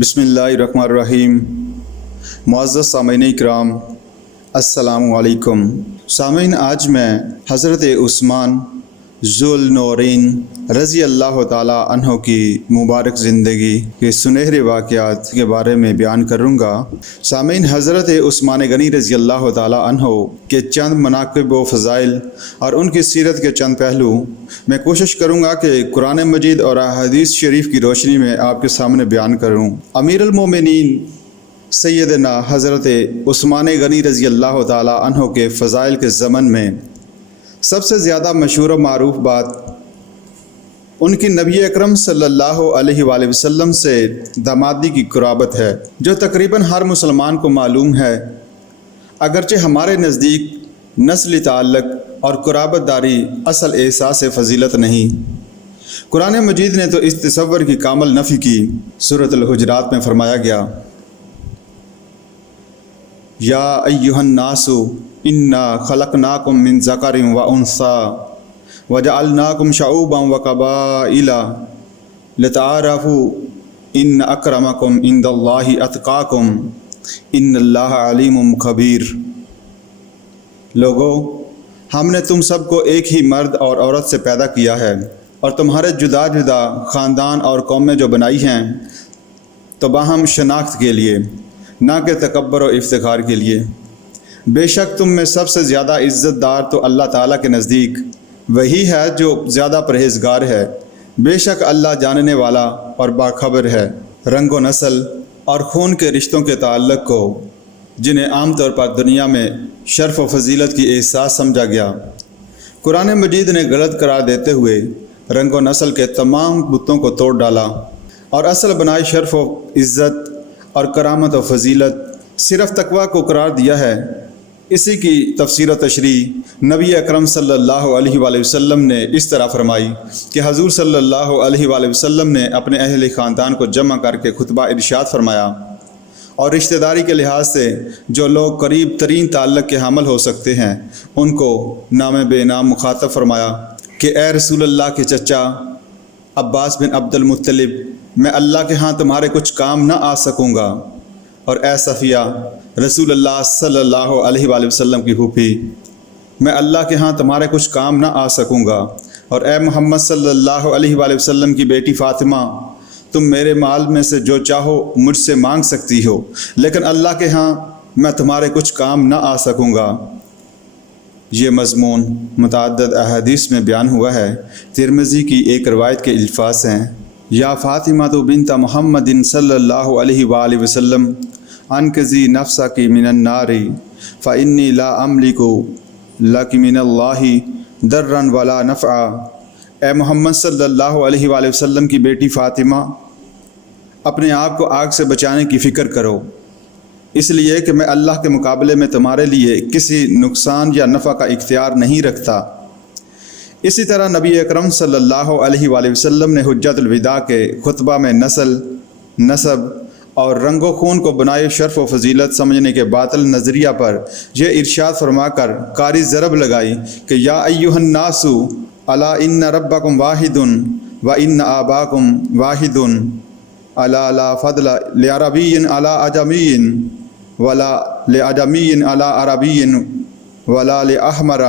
بسم اللہ الرحمن الرحیم۔ معزز سامعین اکرام، السلام علیکم۔ سامعین، آج میں حضرت عثمان ذو النورین رضی اللہ تعالیٰ عنہ کی مبارک زندگی کے سنہرے واقعات کے بارے میں بیان کروں گا۔ سامعین، حضرت عثمان غنی رضی اللہ تعالیٰ عنہ کے چند مناقب و فضائل اور ان کی سیرت کے چند پہلو میں کوشش کروں گا کہ قرآن مجید اور احادیث شریف کی روشنی میں آپ کے سامنے بیان کروں۔ امیر المومنین سیدنا حضرت عثمان غنی رضی اللہ تعالیٰ عنہ کے فضائل کے ضمن میں سب سے زیادہ مشہور و معروف بات ان کی نبی اکرم صلی اللہ علیہ وآلہ وسلم سے دامادی کی قرابت ہے، جو تقریباً ہر مسلمان کو معلوم ہے، اگرچہ ہمارے نزدیک نسلی تعلق اور قرابت داری اصل احساس فضیلت نہیں۔ قرآن مجید نے تو اس تصور کی کامل نفی کی۔ سورۃ الحجرات میں فرمایا گیا، یا ایھا الناس انا خلقناکم من ذکر و انثی وجعلناکم شعوبا وقبائل لتعارفوا ان اکرمکم عند اللہ اتقاکم ان اللہ علیم خبیر۔ لوگو، ہم نے تم سب کو ایک ہی مرد اور عورت سے پیدا کیا ہے اور تمہارے جدا جدا خاندان اور قومیں جو بنائی ہیں تو باہم شناخت کے لیے، نہ کہ تکبر و افتخار کے لیے۔ بے شک تم میں سب سے زیادہ عزت دار تو اللہ تعالیٰ کے نزدیک وہی ہے جو زیادہ پرہیزگار ہے۔ بے شک اللہ جاننے والا اور باخبر ہے۔ رنگ و نسل اور خون کے رشتوں کے تعلق کو، جنہیں عام طور پر دنیا میں شرف و فضیلت کی احساس سمجھا گیا، قرآن مجید نے غلط قرار دیتے ہوئے رنگ و نسل کے تمام بتوں کو توڑ ڈالا اور اصل بنائی شرف و عزت اور کرامت و فضیلت صرف تقوی کو قرار دیا ہے۔ اسی کی تفسیر و تشریح نبی اکرم صلی اللہ علیہ وآلہ وسلم نے اس طرح فرمائی کہ حضور صلی اللہ علیہ وآلہ وسلم نے اپنے اہل خاندان کو جمع کر کے خطبہ ارشاد فرمایا، اور رشتہ داری کے لحاظ سے جو لوگ قریب ترین تعلق کے حامل ہو سکتے ہیں ان کو نام بے نام مخاطب فرمایا کہ اے رسول اللہ کے چچا عباس بن عبد المطلب، میں اللہ کے ہاں تمہارے کچھ کام نہ آ سکوں گا، اور اے صفیہ رسول اللہ صلی اللہ علیہ وآلہ وسلم کی پھوپھی، میں اللہ کے ہاں تمہارے کچھ کام نہ آ سکوں گا، اور اے محمد صلی اللہ علیہ وآلہ وسلم کی بیٹی فاطمہ، تم میرے مال میں سے جو چاہو مجھ سے مانگ سکتی ہو، لیکن اللہ کے ہاں میں تمہارے کچھ کام نہ آ سکوں گا۔ یہ مضمون متعدد احادیث میں بیان ہوا ہے۔ ترمذی کی ایک روایت کے الفاظ ہیں، یا فاطمہ بنت محمد صلی اللہ علیہ وآلہ وسلم انقذی نفسک من النار فانی لا املک لک من اللہ ضرا ولا نفعا۔ اے محمد صلی اللہ علیہ وآلہ وسلم کی بیٹی فاطمہ، اپنے آپ کو آگ سے بچانے کی فکر کرو، اس لیے کہ میں اللہ کے مقابلے میں تمہارے لیے کسی نقصان یا نفع کا اختیار نہیں رکھتا۔ اسی طرح نبی اکرم صلی اللہ علیہ وآلہ وسلم نے حجۃ الوداع کے خطبہ میں نسل، نسب اور رنگ و خون کو بنائے شرف و فضیلت سمجھنے کے باطل نظریہ پر یہ ارشاد فرما کر قاری ضرب لگائی کہ یا ایھا الناس الا ان ربکم واحد و ان آباکم واحد الا لا فضل لعربی علی عجمی ولا لعجمی علی عربی ولا لاحمر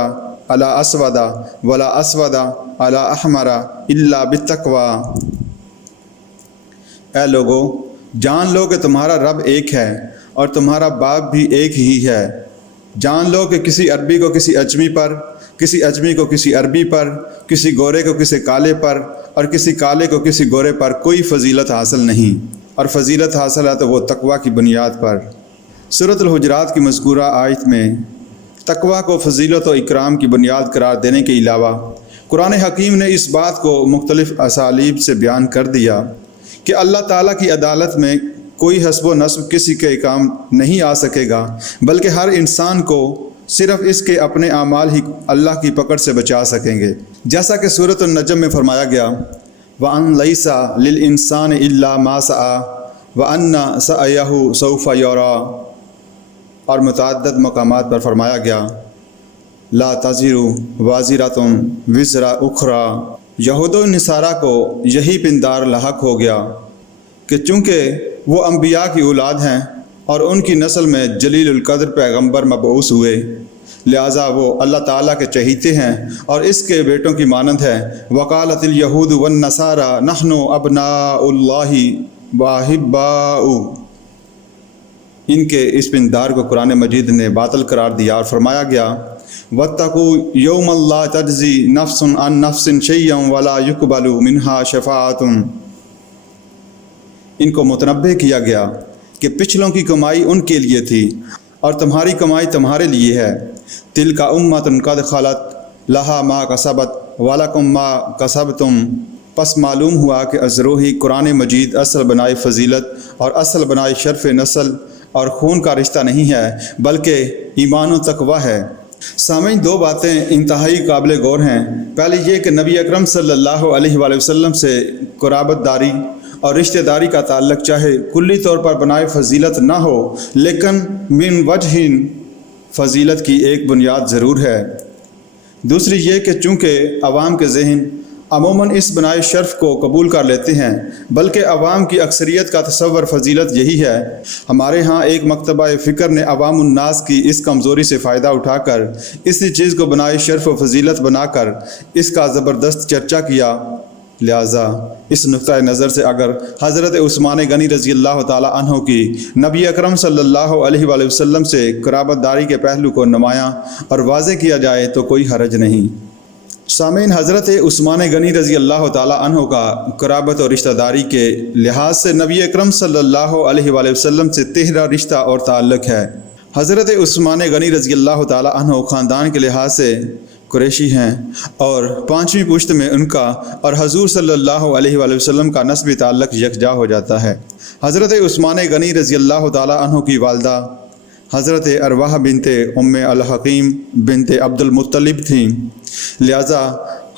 علی اسود ولا اسود علی احمر الا بالتقوی۔ اے لوگو، جان لو کہ تمہارا رب ایک ہے اور تمہارا باپ بھی ایک ہی ہے۔ جان لو کہ کسی عربی کو کسی اجمی پر، کسی اجمی کو کسی عربی پر، کسی گورے کو کسی کالے پر، اور کسی کالے کو کسی گورے پر کوئی فضیلت حاصل نہیں، اور فضیلت حاصل ہے تو وہ تقوی کی بنیاد پر۔ سورۃ الحجرات کی مذکورہ آیت میں تقوی کو فضیلت و اکرام کی بنیاد قرار دینے کے علاوہ قرآن حکیم نے اس بات کو مختلف اسالیب سے بیان کر دیا کہ اللہ تعالیٰ کی عدالت میں کوئی حسب و نسب کسی کے کام نہیں آ سکے گا، بلکہ ہر انسان کو صرف اس کے اپنے اعمال ہی اللہ کی پکڑ سے بچا سکیں گے، جیسا کہ سورۃ النجم میں فرمایا گیا، وَأَن لَيْسَ لِلْإِنسَانِ إِلَّا مَا سَعَىٰ وَأَنَّ سَعْيَهُ سَوْفَ يُرَىٰ، اور متعدد مقامات پر فرمایا گیا، لا تزر وازرۃ وزر اخریٰ۔ یہود و نصارہ کو یہی پندار لاحق ہو گیا کہ چونکہ وہ انبیاء کی اولاد ہیں اور ان کی نسل میں جلیل القدر پیغمبر مبعوث ہوئے، لہٰذا وہ اللہ تعالیٰ کے چہیتے ہیں اور اس کے بیٹوں کی مانند ہے۔ وقالت الیہود والنصارى نحن ابناء اللہ واحباؤہ، ان کے اس پندار کو قرآن مجید نے باطل قرار دیا اور فرمایا گیا واتقوا یوم لا تجزی نفس عن نفس شیئا ولا یقبل منہا شفاعۃ، ان کو متنبہ کیا گیا کہ پچھلوں کی کمائی ان کے لیے تھی اور تمہاری کمائی تمہارے لیے ہے۔ تلک امۃ قد خلت لہا ما کسبت ولکم ما کسبتم، پس معلوم ہوا کہ ازروہی قرآن مجید اصل بنائے فضیلت اور اصل بنائے شرف نسل اور خون کا رشتہ نہیں ہے بلکہ ایمان و تقوی ہے۔ سامعین، دو باتیں انتہائی قابل غور ہیں۔ پہلے یہ کہ نبی اکرم صلی اللہ علیہ وآلہ وسلم سے قرابت داری اور رشتہ داری کا تعلق چاہے کلی طور پر بنائے فضیلت نہ ہو لیکن من وجہ فضیلت کی ایک بنیاد ضرور ہے۔ دوسری یہ کہ چونکہ عوام کے ذہن عموماً اس بنائے شرف کو قبول کر لیتے ہیں بلکہ عوام کی اکثریت کا تصور فضیلت یہی ہے۔ ہمارے ہاں ایک مکتبہ فکر نے عوام الناس کی اس کمزوری سے فائدہ اٹھا کر اسی چیز کو بنائے شرف و فضیلت بنا کر اس کا زبردست چرچا کیا۔ لہٰذا اس نقطۂ نظر سے اگر حضرت عثمان غنی رضی اللہ تعالیٰ عنہ کی نبی اکرم صلی اللہ علیہ وآلہ وسلم سے قرابت داری کے پہلو کو نمایاں اور واضح کیا جائے تو کوئی حرج نہیں۔ سامعین، حضرت عثمان غنی رضی اللہ تعالیٰ عنہ کا قرابت اور رشتہ داری کے لحاظ سے نبی اکرم صلی اللہ علیہ وآلہ وسلم سے تہرا رشتہ اور تعلق ہے۔ حضرت عثمان غنی رضی اللہ تعالیٰ عنہ خاندان کے لحاظ سے قریشی ہیں اور پانچویں پشت میں ان کا اور حضور صلی اللہ علیہ وآلہ وسلم کا نسبی تعلق یکجا ہو جاتا ہے۔ حضرت عثمان غنی رضی اللہ تعالیٰ عنہ کی والدہ حضرت ارواح بنت ام الحکیم بنت عبد المطلب تھیں، لہذا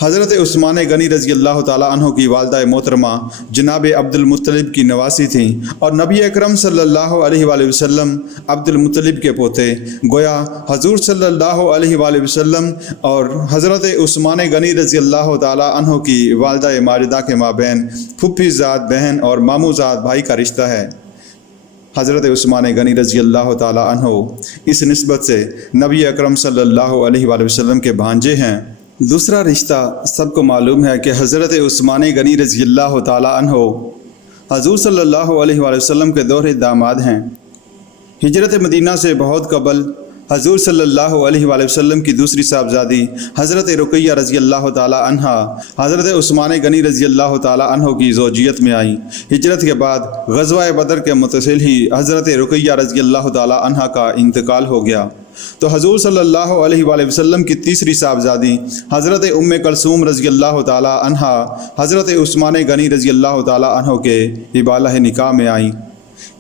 حضرت عثمان غنی رضی اللہ تعالیٰ عنہ کی والدہ محترمہ جناب عبد المطلب کی نواسی تھیں اور نبی اکرم صلی اللہ علیہ وآلہ وسلم عبد المطلب کے پوتے، گویا حضور صلی اللہ علیہ وآلہ وسلم اور حضرت عثمان غنی رضی اللہ تعالیٰ عنہ کی والدہ ماجدہ کے مابین پھپھی زاد بہن اور ماموں زاد بھائی کا رشتہ ہے۔ حضرت عثمان غنی رضی اللہ تعالیٰ عنہ اس نسبت سے نبی اکرم صلی اللہ علیہ وآلہ وسلم کے بھانجے ہیں۔ دوسرا رشتہ سب کو معلوم ہے کہ حضرت عثمان غنی رضی اللہ تعالیٰ عنہ حضور صلی اللہ علیہ وآلہ وسلم کے دوہرے داماد ہیں۔ ہجرت مدینہ سے بہت قبل حضور صلی اللہ علیہ وآلہ وسلم کی دوسری صاحبزادی حضرت رقیہ رضی اللہ تعالیٰ عنہ حضرت عثمان غنی رضی اللہ تعالیٰ عنہ کی زوجیت میں آئیں۔ ہجرت کے بعد غزوہ بدر کے متصل ہی حضرت رقیہ رضی اللہ تعالیٰ عنہ کا انتقال ہو گیا تو حضور صلی اللہ علیہ وآلہ وسلم کی تیسری صاحبزادی حضرت ام کلثوم رضی اللہ تعالیٰ عنہ حضرت عثمان غنی رضی اللہ تعالیٰ عنہ کے ابالہ نکاح میں آئیں۔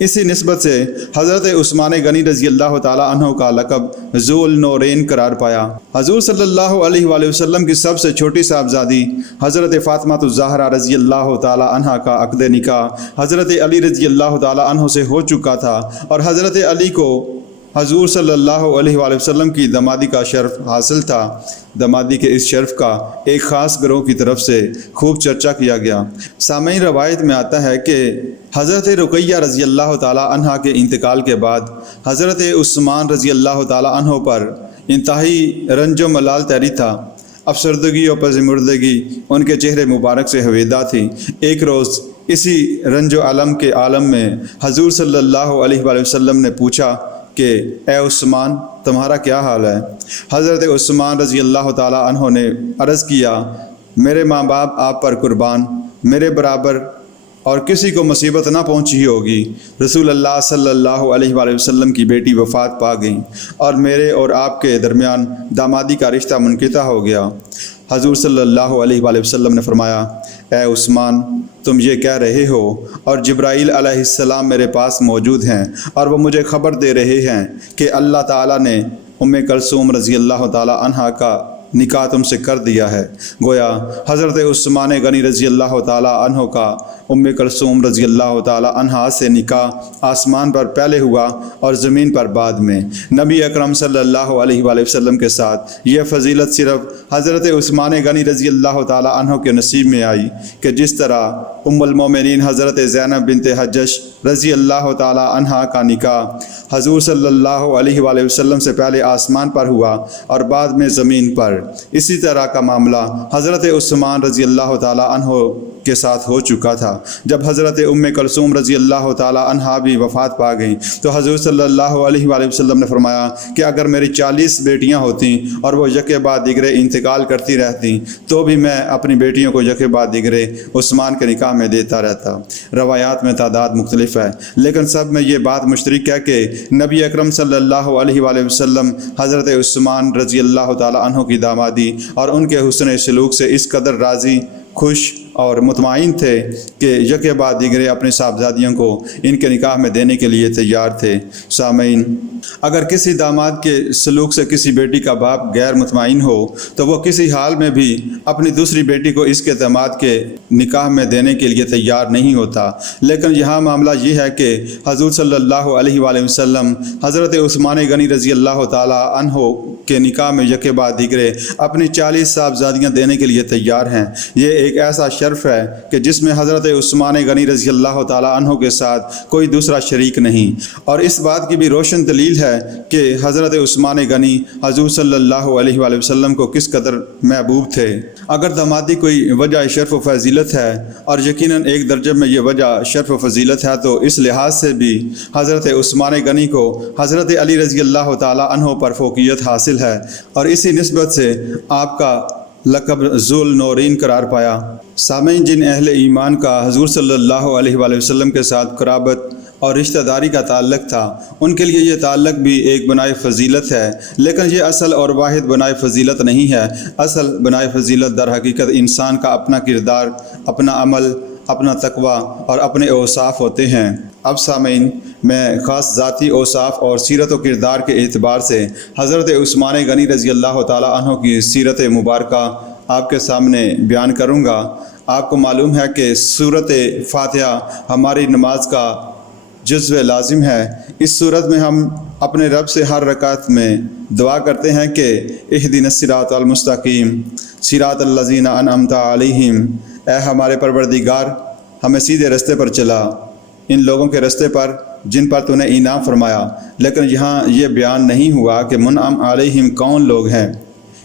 اسی نسبت سے حضرت عثمان غنی رضی اللہ تعالیٰ عنہ کا لقب ذو النورین قرار پایا۔ حضور صلی اللہ علیہ وآلہ وسلم کی سب سے چھوٹی صاحبزادی حضرت فاطمہ الزہرا رضی اللہ تعالیٰ عنہ کا عقد نکاح حضرت علی رضی اللہ تعالیٰ عنہ سے ہو چکا تھا اور حضرت علی کو حضور صلی اللہ علیہ وآلہ وسلم کی دامادی کا شرف حاصل تھا۔ دامادی کے اس شرف کا ایک خاص گروہ کی طرف سے خوب چرچا کیا گیا۔ سامعین، روایت میں آتا ہے کہ حضرت رقیہ رضی اللہ تعالیٰ عنہ کے انتقال کے بعد حضرت عثمان رضی اللہ تعالیٰ عنہ پر انتہائی رنج و ملال طاری تھا۔ افسردگی اور پژمردگی ان کے چہرے مبارک سے ہویدا تھی۔ ایک روز اسی رنج و علم کے عالم میں حضور صلی اللہ علیہ وآلہ وسلم نے پوچھا کہ اے عثمان، تمہارا کیا حال ہے؟ حضرت عثمان رضی اللہ تعالیٰ عنہ نے عرض کیا، میرے ماں باپ آپ پر قربان، میرے برابر اور کسی کو مصیبت نہ پہنچی ہوگی۔ رسول اللہ صلی اللہ علیہ وآلہ وسلم کی بیٹی وفات پا گئیں اور میرے اور آپ کے درمیان دامادی کا رشتہ منقطع ہو گیا۔ حضور صلی اللہ علیہ وآلہ وسلم نے فرمایا، اے عثمان، تم یہ کہہ رہے ہو اور جبرائیل علیہ السلام میرے پاس موجود ہیں اور وہ مجھے خبر دے رہے ہیں کہ اللہ تعالیٰ نے ام کلثوم رضی اللہ تعالیٰ عنہ کا نکاح تم سے کر دیا ہے۔ گویا حضرت عثمان غنی رضی اللہ تعالیٰ عنہ کا ام کلثوم رضی اللہ تعالیٰ عنہا سے نکاح آسمان پر پہلے ہوا اور زمین پر بعد میں۔ نبی اکرم صلی اللہ علیہ وآلہ وسلم کے ساتھ یہ فضیلت صرف حضرت عثمان غنی رضی اللہ تعالیٰ عنہ کے نصیب میں آئی کہ جس طرح ام المومنین حضرت زینب بنت حجش رضی اللہ تعالیٰ عنہا کا نکاح حضور صلی اللہ علیہ وآلہ وسلم سے پہلے آسمان پر ہوا اور بعد میں زمین پر، اسی طرح کا معاملہ حضرت عثمان رضی اللہ تعالیٰ عنہ کے ساتھ ہو چکا تھا۔ جب حضرت ام کلثوم رضی اللہ تعالیٰ عنہا بھی وفات پا گئیں تو حضور صلی اللہ علیہ وآلہ وسلم نے فرمایا کہ اگر میری 40 بیٹیاں ہوتیں اور وہ یکے بعد دیگرے انتقال کرتی رہتیں تو بھی میں اپنی بیٹیوں کو یکے بعد دیگرے عثمان کے نکاح میں دیتا رہتا۔ روایات میں تعداد مختلف ہے لیکن سب میں یہ بات مشترک ہے کہ نبی اکرم صلی اللہ علیہ وآلہ وسلم حضرت عثمان رضی اللہ تعالیٰ عنہ کی دامادی اور ان کے حسن سلوک سے اس قدر راضی، خوش اور مطمئن تھے کہ یکے بعد دیگرے اپنی صاحبزادیوں کو ان کے نکاح میں دینے کے لیے تیار تھے۔ سامعین، اگر کسی داماد کے سلوک سے کسی بیٹی کا باپ غیر مطمئن ہو تو وہ کسی حال میں بھی اپنی دوسری بیٹی کو اس کے داماد کے نکاح میں دینے کے لیے تیار نہیں ہوتا، لیکن یہاں معاملہ یہ ہے کہ حضور صلی اللہ علیہ وآلہ وسلم حضرت عثمان غنی رضی اللہ تعالیٰ عنہ کے نکاح میں یکے بعد دیگرے اپنی 40 صاحبزادیاں دینے کے لیے تیار ہیں۔ یہ ایک ایسا شرف ہے کہ جس میں حضرت عثمان غنی رضی اللہ تعالیٰ عنہ کے ساتھ کوئی دوسرا شریک نہیں، اور اس بات کی بھی روشن دلیل ہے کہ حضرت عثمان غنی حضور صلی اللہ علیہ وآلہ وسلم کو کس قدر محبوب تھے۔ اگر دامادی کوئی وجہ شرف و فضیلت ہے، اور یقیناً ایک درجے میں یہ وجہ شرف و فضیلت ہے، تو اس لحاظ سے بھی حضرت عثمان غنی کو حضرت علی رضی اللہ تعالیٰ عنہ پر فوقیت حاصل ہے، اور اسی نسبت سے آپ کا لقب ذو النورین قرار پایا۔ سامعین، جن اہل ایمان کا حضور صلی اللہ علیہ وآلہ وسلم کے ساتھ قرابت اور رشتہ داری کا تعلق تھا، ان کے لیے یہ تعلق بھی ایک بنائے فضیلت ہے، لیکن یہ اصل اور واحد بنائے فضیلت نہیں ہے۔ اصل بنائے فضیلت در حقیقت انسان کا اپنا کردار، اپنا عمل، اپنا تقوی اور اپنے اوصاف ہوتے ہیں۔ اب سامعین، میں خاص ذاتی اوصاف اور سیرت و کردار کے اعتبار سے حضرت عثمان غنی رضی اللہ تعالیٰ عنہ کی سیرت مبارکہ آپ کے سامنے بیان کروں گا۔ آپ کو معلوم ہے کہ سورۃ فاتحہ ہماری نماز کا جزو لازم ہے۔ اس صورت میں ہم اپنے رب سے ہر رکعت میں دعا کرتے ہیں کہ اہدنا الصراط المستقیم صراط الذین انعمت علیہم، اے ہمارے پروردگار ہمیں سیدھے رستے پر چلا، ان لوگوں کے رستے پر جن پر تو نے انعام فرمایا۔ لیکن یہاں یہ بیان نہیں ہوا کہ منعم علیہم کون لوگ ہیں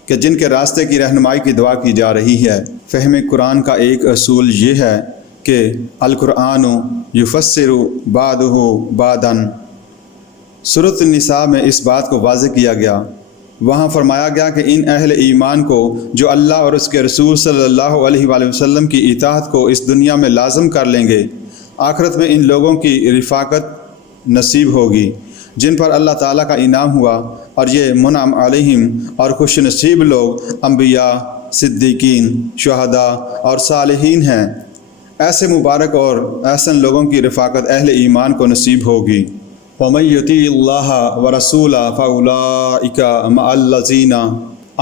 کہ جن کے راستے کی رہنمائی کی دعا کی جا رہی ہے۔ فہم قرآن کا ایک اصول یہ ہے کہ القرآن یفسر بعضہ بعضا۔ سورۃ النساء میں اس بات کو واضح کیا گیا۔ وہاں فرمایا گیا کہ ان اہل ایمان کو جو اللہ اور اس کے رسول صلی اللہ علیہ وآلہ وسلم کی اطاعت کو اس دنیا میں لازم کر لیں گے، آخرت میں ان لوگوں کی رفاقت نصیب ہوگی جن پر اللہ تعالیٰ کا انعام ہوا، اور یہ منعم علیہم اور خوش نصیب لوگ انبیاء، صدیقین، شہداء اور صالحین ہیں۔ ایسے مبارک اور احسن لوگوں کی رفاقت اہل ایمان کو نصیب ہوگی۔ وَمَن يُطِعِ اللَّهَ وَرَسُولَهُ فَأُولَٰئِكَ مَعَ الَّذِينَ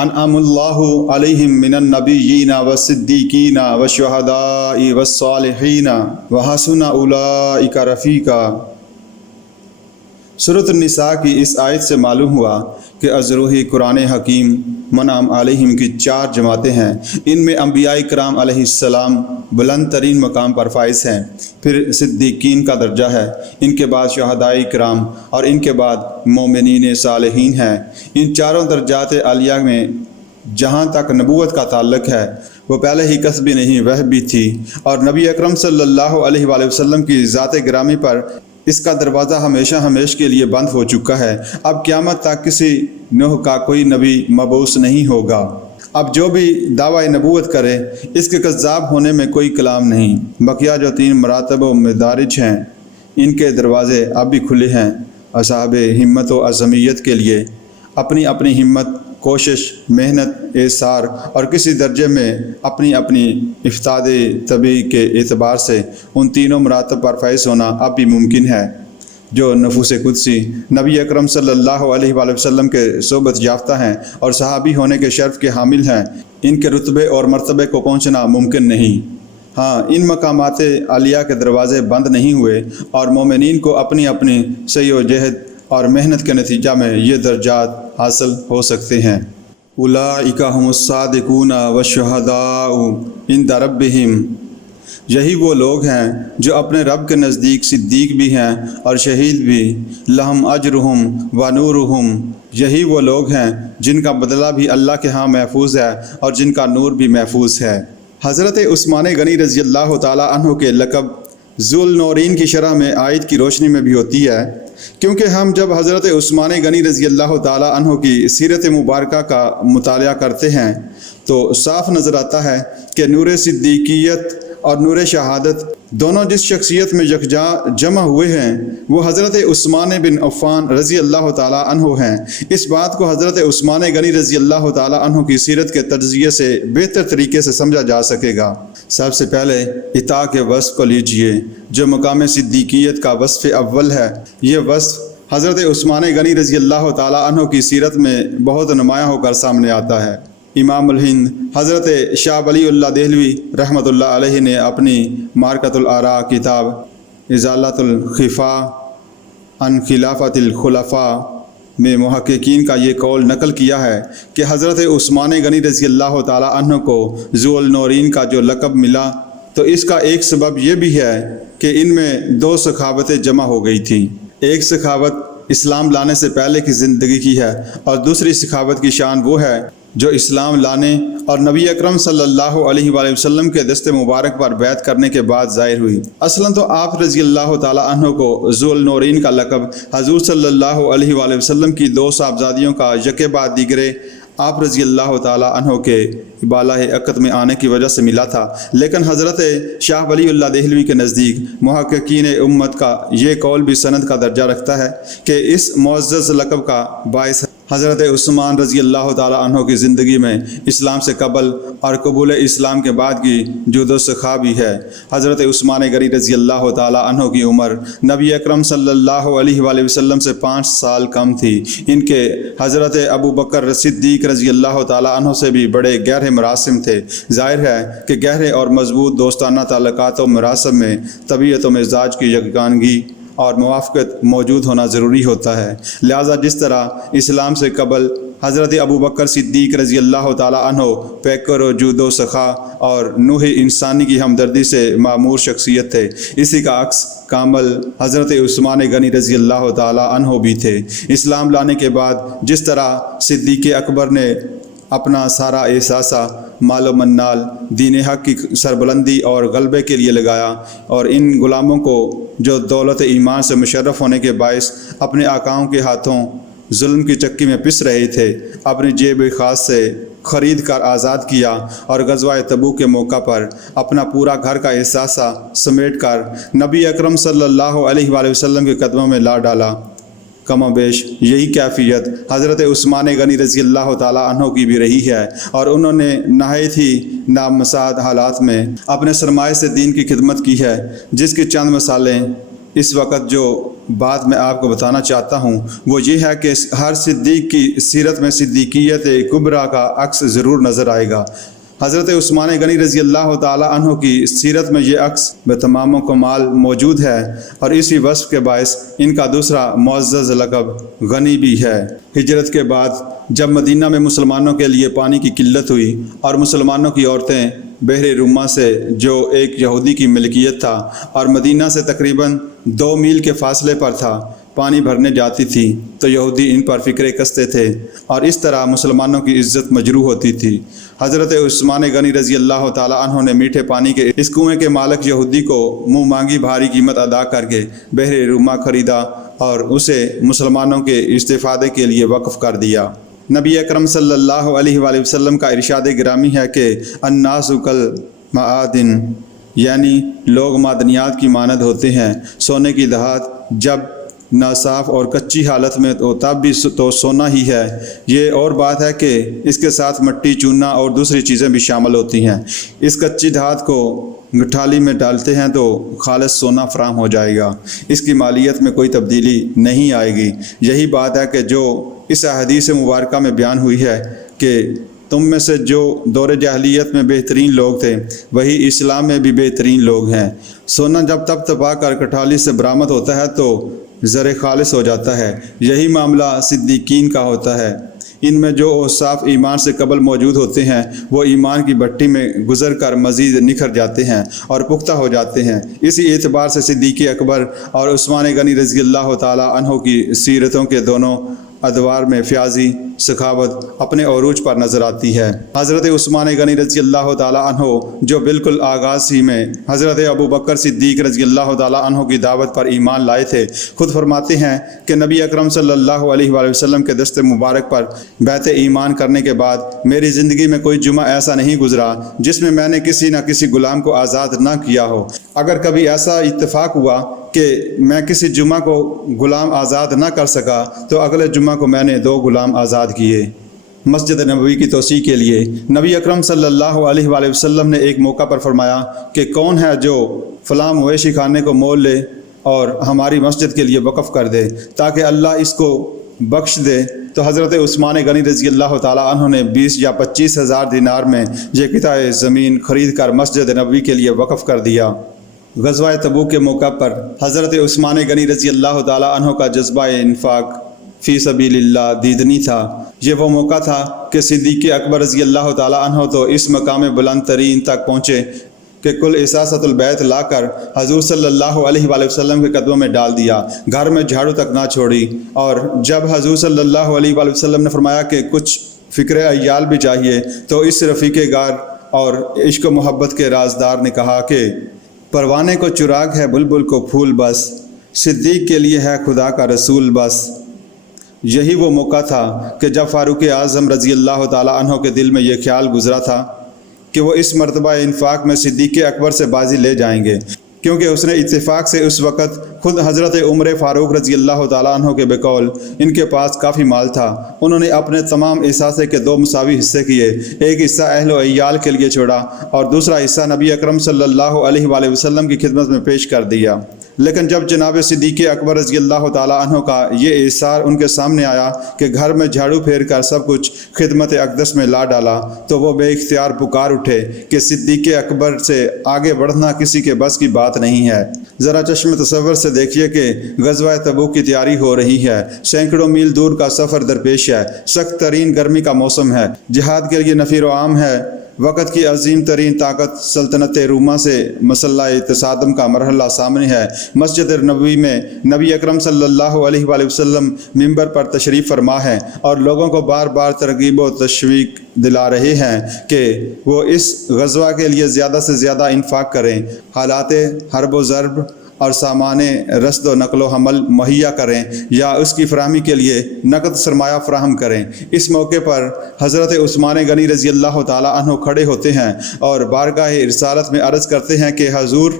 أَنْعَمَ اللَّهُ عَلَيْهِم مِّنَ النَّبِيِّينَ وَالصِّدِّيقِينَ وَالشُّهَدَاءِ وَالصَّالِحِينَ وَحَسُنَ أُولَٰئِكَ رَفِيقًا۔ سورۃ النساء کی اس آیت سے معلوم ہوا کہ ازروحی قرآن حکیم منعم علیہم کی 4 جماعتیں ہیں۔ ان میں انبیاء کرام علیہ السلام بلند ترین مقام پر فائز ہیں، پھر صدیقین کا درجہ ہے، ان کے بعد شہداء کرام، اور ان کے بعد مومنین صالحین ہیں۔ ان 4 درجات عالیہ میں جہاں تک نبوت کا تعلق ہے وہ پہلے ہی کسبی نہیں وہ بھی تھی، اور نبی اکرم صلی اللہ علیہ وآلہ وسلم کی ذات گرامی پر اس کا دروازہ ہمیشہ ہمیش کے لیے بند ہو چکا ہے۔ اب قیامت تک کسی نوح کا کوئی نبی مبعوث نہیں ہوگا۔ اب جو بھی دعوی نبوت کرے اس کے کذاب ہونے میں کوئی کلام نہیں۔ بقیہ جو 3 مراتب و مدارج ہیں ان کے دروازے اب بھی کھلے ہیں اصحاب ہمت و عزمیت کے لیے۔ اپنی اپنی ہمت، کوشش، محنت، ایثار اور کسی درجے میں اپنی اپنی افتادِ طبی کے اعتبار سے ان 3 مراتب پر فائز ہونا اب بھی ممکن ہے۔ جو نفوس قدسی نبی اکرم صلی اللہ علیہ وآلہ وسلم کے صحبت یافتہ ہیں اور صحابی ہونے کے شرف کے حامل ہیں، ان کے رتبے اور مرتبے کو پہنچنا ممکن نہیں۔ ہاں، ان مقامات عالیہ کے دروازے بند نہیں ہوئے اور مومنین کو اپنی اپنی سعی و جہد اور محنت کے نتیجہ میں یہ درجات حاصل ہو سکتے ہیں۔ اولئک ھم الصادقون والشہداء عند ربہم، یہی وہ لوگ ہیں جو اپنے رب کے نزدیک صدیق بھی ہیں اور شہید بھی۔ لہم اجرہم و نورہم، یہی وہ لوگ ہیں جن کا بدلہ بھی اللہ کے ہاں محفوظ ہے اور جن کا نور بھی محفوظ ہے۔ حضرت عثمان غنی رضی اللہ تعالی عنہ کے لقب ذو النورین کی شرح میں آیت کی روشنی میں بھی ہوتی ہے، کیونکہ ہم جب حضرت عثمان غنی رضی اللہ تعالی عنہ کی سیرت مبارکہ کا مطالعہ کرتے ہیں تو صاف نظر آتا ہے کہ نور صدیقیت اور نور شہادت دونوں جس شخصیت میں یکجا جمع ہوئے ہیں وہ حضرت عثمان بن عفان رضی اللہ تعالی عنہ ہیں۔ اس بات کو حضرت عثمان غنی رضی اللہ تعالی عنہ کی سیرت کے تجزیے سے بہتر طریقے سے سمجھا جا سکے گا۔ سب سے پہلے اطاع کے وصف کو لیجئے جو مقام صدیقیت کا وصف اول ہے۔ یہ وصف حضرت عثمان غنی رضی اللہ تعالی عنہ کی سیرت میں بہت نمایاں ہو کر سامنے آتا ہے۔ امام الہند حضرت شاہ ولی اللہ دہلوی رحمۃ اللہ علیہ نے اپنی معرکۃ الآراء کتاب ازالۃ الخفا عن خلافت الخلفاء میں محققین کا یہ قول نقل کیا ہے کہ حضرت عثمان غنی رضی اللہ تعالی عنہ کو ذو النورین کا جو لقب ملا تو اس کا ایک سبب یہ بھی ہے کہ ان میں دو سخاوتیں جمع ہو گئی تھیں۔ ایک سخاوت اسلام لانے سے پہلے کی زندگی کی ہے اور دوسری سخاوت کی شان وہ ہے جو اسلام لانے اور نبی اکرم صلی اللہ علیہ وآلہ وسلم کے دست مبارک پر بیعت کرنے کے بعد ظاہر ہوئی۔ اصلاً تو آپ رضی اللہ تعالی عنہ کو ذو النورین کا لقب حضور صلی اللہ علیہ وآلہ وسلم کی دو صاحبزادیوں کا یکے بعد دیگرے آپ رضی اللہ تعالی عنہ کے بالہ عقد میں آنے کی وجہ سے ملا تھا، لیکن حضرت شاہ ولی اللہ دہلوی کے نزدیک محققین امت کا یہ قول بھی سند کا درجہ رکھتا ہے کہ اس معزز لقب کا باعث حضرت عثمان رضی اللہ تعالی عنہ کی زندگی میں اسلام سے قبل اور قبول اسلام کے بعد کی جود و سخا بھی ہے۔ حضرت عثمان غنی رضی اللہ تعالی عنہ کی عمر نبی اکرم صلی اللہ علیہ وآلہ وسلم سے 5 سال کم تھی۔ ان کے حضرت ابو بکر صدیق رضی اللہ تعالی عنہ سے بھی بڑے گہرے مراسم تھے۔ ظاہر ہے کہ گہرے اور مضبوط دوستانہ تعلقات و مراسم میں طبیعت و مزاج کی یکجانگی اور موافقت موجود ہونا ضروری ہوتا ہے، لہذا جس طرح اسلام سے قبل حضرت ابو بکر صدیق رضی اللہ تعالی عنہ پیکر و جود و سخا اور نوح انسانی کی ہمدردی سے معمور شخصیت تھے، اسی کا عکس کامل حضرت عثمان غنی رضی اللہ تعالی عنہ بھی تھے۔ اسلام لانے کے بعد جس طرح صدیق اکبر نے اپنا سارا احساسہ مال و منال دین حق کی سربلندی اور غلبے کے لیے لگایا اور ان غلاموں کو جو دولت ایمان سے مشرف ہونے کے باعث اپنے آقاؤں کے ہاتھوں ظلم کی چکی میں پس رہے تھے، اپنی جیب خاص سے خرید کر آزاد کیا اور غزوہ تبوک کے موقع پر اپنا پورا گھر کا احساسہ سمیٹ کر نبی اکرم صلی اللہ علیہ وآلہ وسلم کے قدموں میں لا ڈالا۔ کم و بیش یہی کیفیت حضرت عثمان غنی رضی اللہ تعالی عنہ کی بھی رہی ہے اور انہوں نے نہایت ہی نامساعد حالات میں اپنے سرمایہ سے دین کی خدمت کی ہے، جس کی چند مثالیں اس وقت جو بات میں آپ کو بتانا چاہتا ہوں وہ یہ ہے کہ ہر صدیق کی سیرت میں صدیقیت کبریٰ کا عکس ضرور نظر آئے گا۔ حضرت عثمان غنی رضی اللہ تعالی عنہ کی سیرت میں یہ عکس بتمام و کمال موجود ہے اور اسی وصف کے باعث ان کا دوسرا معزز لقب غنی بھی ہے۔ ہجرت کے بعد جب مدینہ میں مسلمانوں کے لیے پانی کی قلت ہوئی اور مسلمانوں کی عورتیں بحر روما سے جو ایک یہودی کی ملکیت تھا اور مدینہ سے تقریباً 2 میل کے فاصلے پر تھا پانی بھرنے جاتی تھی تو یہودی ان پر فکرے کستے تھے اور اس طرح مسلمانوں کی عزت مجروح ہوتی تھی۔ حضرت عثمان غنی رضی اللہ تعالی عنہ نے میٹھے پانی کے اس کنویں کے مالک یہودی کو منہ مانگی بھاری قیمت ادا کر کے بحر روما خریدا اور اسے مسلمانوں کے استفادے کے لیے وقف کر دیا۔ نبی اکرم صلی اللہ علیہ وآلہ وسلم کا ارشاد گرامی ہے کہ الناس کالمعادن، یعنی لوگ معدنیات کی مانند ہوتے ہیں۔ سونے کی دھات جب ناصاف اور کچی حالت میں تو تب بھی تو سونا ہی ہے۔ یہ اور بات ہے کہ اس کے ساتھ مٹی، چونا اور دوسری چیزیں بھی شامل ہوتی ہیں۔ اس کچی دھات کو گٹھالی میں ڈالتے ہیں تو خالص سونا فراہم ہو جائے گا، اس کی مالیت میں کوئی تبدیلی نہیں آئے گی۔ یہی بات ہے کہ جو اس حدیث مبارکہ میں بیان ہوئی ہے کہ تم میں سے جو دور جاہلیت میں بہترین لوگ تھے وہی اسلام میں بھی بہترین لوگ ہیں۔ سونا جب تب تپا کر کٹھالی سے برآمد ہوتا ہے تو زر خالص ہو جاتا ہے۔ یہی معاملہ صدیقین کا ہوتا ہے۔ ان میں جو اوصاف ایمان سے قبل موجود ہوتے ہیں وہ ایمان کی بھٹی میں گزر کر مزید نکھر جاتے ہیں اور پختہ ہو جاتے ہیں۔ اسی اعتبار سے صدیق اکبر اور عثمان غنی رضی اللہ تعالی عنہ کی سیرتوں کے دونوں ادوار میں فیاضی سخاوت اپنے عروج پر نظر آتی ہے۔ حضرت عثمان غنی رضی اللہ تعالی عنہ جو بالکل آغاز ہی میں حضرت ابو بکر صدیق رضی اللہ تعالی عنہ کی دعوت پر ایمان لائے تھے، خود فرماتے ہیں کہ نبی اکرم صلی اللہ علیہ وآلہ وسلم کے دست مبارک پر بیعت ایمان کرنے کے بعد میری زندگی میں کوئی جمعہ ایسا نہیں گزرا جس میں میں نے کسی نہ کسی غلام کو آزاد نہ کیا ہو۔ اگر کبھی ایسا اتفاق ہوا کہ میں کسی جمعہ کو غلام آزاد نہ کر سکا تو اگلے جمعہ کو میں نے 2 غلام آزاد کیے۔ مسجد نبوی کی توسیع کے لیے نبی اکرم صلی اللہ علیہ وآلہ وسلم نے ایک موقع پر فرمایا کہ کون ہے جو فلاں مویشی خانے کو مول لے اور ہماری مسجد کے لیے وقف کر دے تاکہ اللہ اس کو بخش دے، تو حضرت عثمان غنی رضی اللہ تعالیٰ عنہ نے 20 یا 25 ہزار دینار میں یہ قطع زمین خرید کر مسجد نبوی کے لیے وقف کر دیا۔ غزوہ تبوک کے موقع پر حضرت عثمان غنی رضی اللہ تعالیٰ عنہ کا جذبہ انفاق فی سبیل اللہ دیدنی تھا۔ یہ وہ موقع تھا کہ صدیق اکبر رضی اللہ تعالیٰ عنہ تو اس مقام بلند ترین تک پہنچے کہ کل اثاثۃ البیت لا کر حضور صلی اللہ علیہ وآلہ وسلم کے قدموں میں ڈال دیا، گھر میں جھاڑو تک نہ چھوڑی۔ اور جب حضور صلی اللہ علیہ وآلہ وسلم نے فرمایا کہ کچھ فکر عیال بھی چاہیے تو اس رفیق گار اور عشق و محبت کے رازدار نے کہا کہ پروانے کو چراغ ہے بلبل کو پھول بس، صدیق کے لیے ہے خدا کا رسول بس۔ یہی وہ موقع تھا کہ جب فاروق اعظم رضی اللہ تعالیٰ عنہ کے دل میں یہ خیال گزرا تھا کہ وہ اس مرتبہ انفاق میں صدیق اکبر سے بازی لے جائیں گے، کیونکہ اس نے اتفاق سے اس وقت خود حضرت عمر فاروق رضی اللہ تعالیٰ عنہ کے بقول ان کے پاس کافی مال تھا۔ انہوں نے اپنے تمام اثاثے کے 2 مساوی حصے کیے، ایک حصہ اہل و عیال کے لیے چھوڑا اور دوسرا حصہ نبی اکرم صلی اللہ علیہ وآلہ وسلم کی خدمت میں پیش کر دیا۔ لیکن جب جناب صدیق اکبر رضی اللہ تعالیٰ عنہ کا یہ احسار ان کے سامنے آیا کہ گھر میں جھاڑو پھیر کر سب کچھ خدمت اقدس میں لا ڈالا تو وہ بے اختیار پکار اٹھے کہ صدیق اکبر سے آگے بڑھنا کسی کے بس کی بات نہیں ہے۔ ذرا چشم تصور سے دیکھیے کہ غزوہ تبوک کی تیاری ہو رہی ہے، سینکڑوں میل دور کا سفر درپیش ہے، سخت ترین گرمی کا موسم ہے، جہاد کے لیے نفیر و عام ہے، وقت کی عظیم ترین طاقت سلطنت روما سے مسلح تصادم کا مرحلہ سامنے ہے۔ مسجد نبوی میں نبی اکرم صلی اللہ علیہ وآلہ وسلم ممبر پر تشریف فرما ہے اور لوگوں کو بار بار ترغیب و تشویق دلا رہے ہیں کہ وہ اس غزوہ کے لیے زیادہ سے زیادہ انفاق کریں، حالات حرب و ضرب اور سامان رسد و نقل و حمل مہیا کریں یا اس کی فراہمی کے لیے نقد سرمایہ فراہم کریں۔ اس موقع پر حضرت عثمان غنی رضی اللہ تعالیٰ عنہ کھڑے ہوتے ہیں اور بارگاہ رسالت میں عرض کرتے ہیں کہ حضور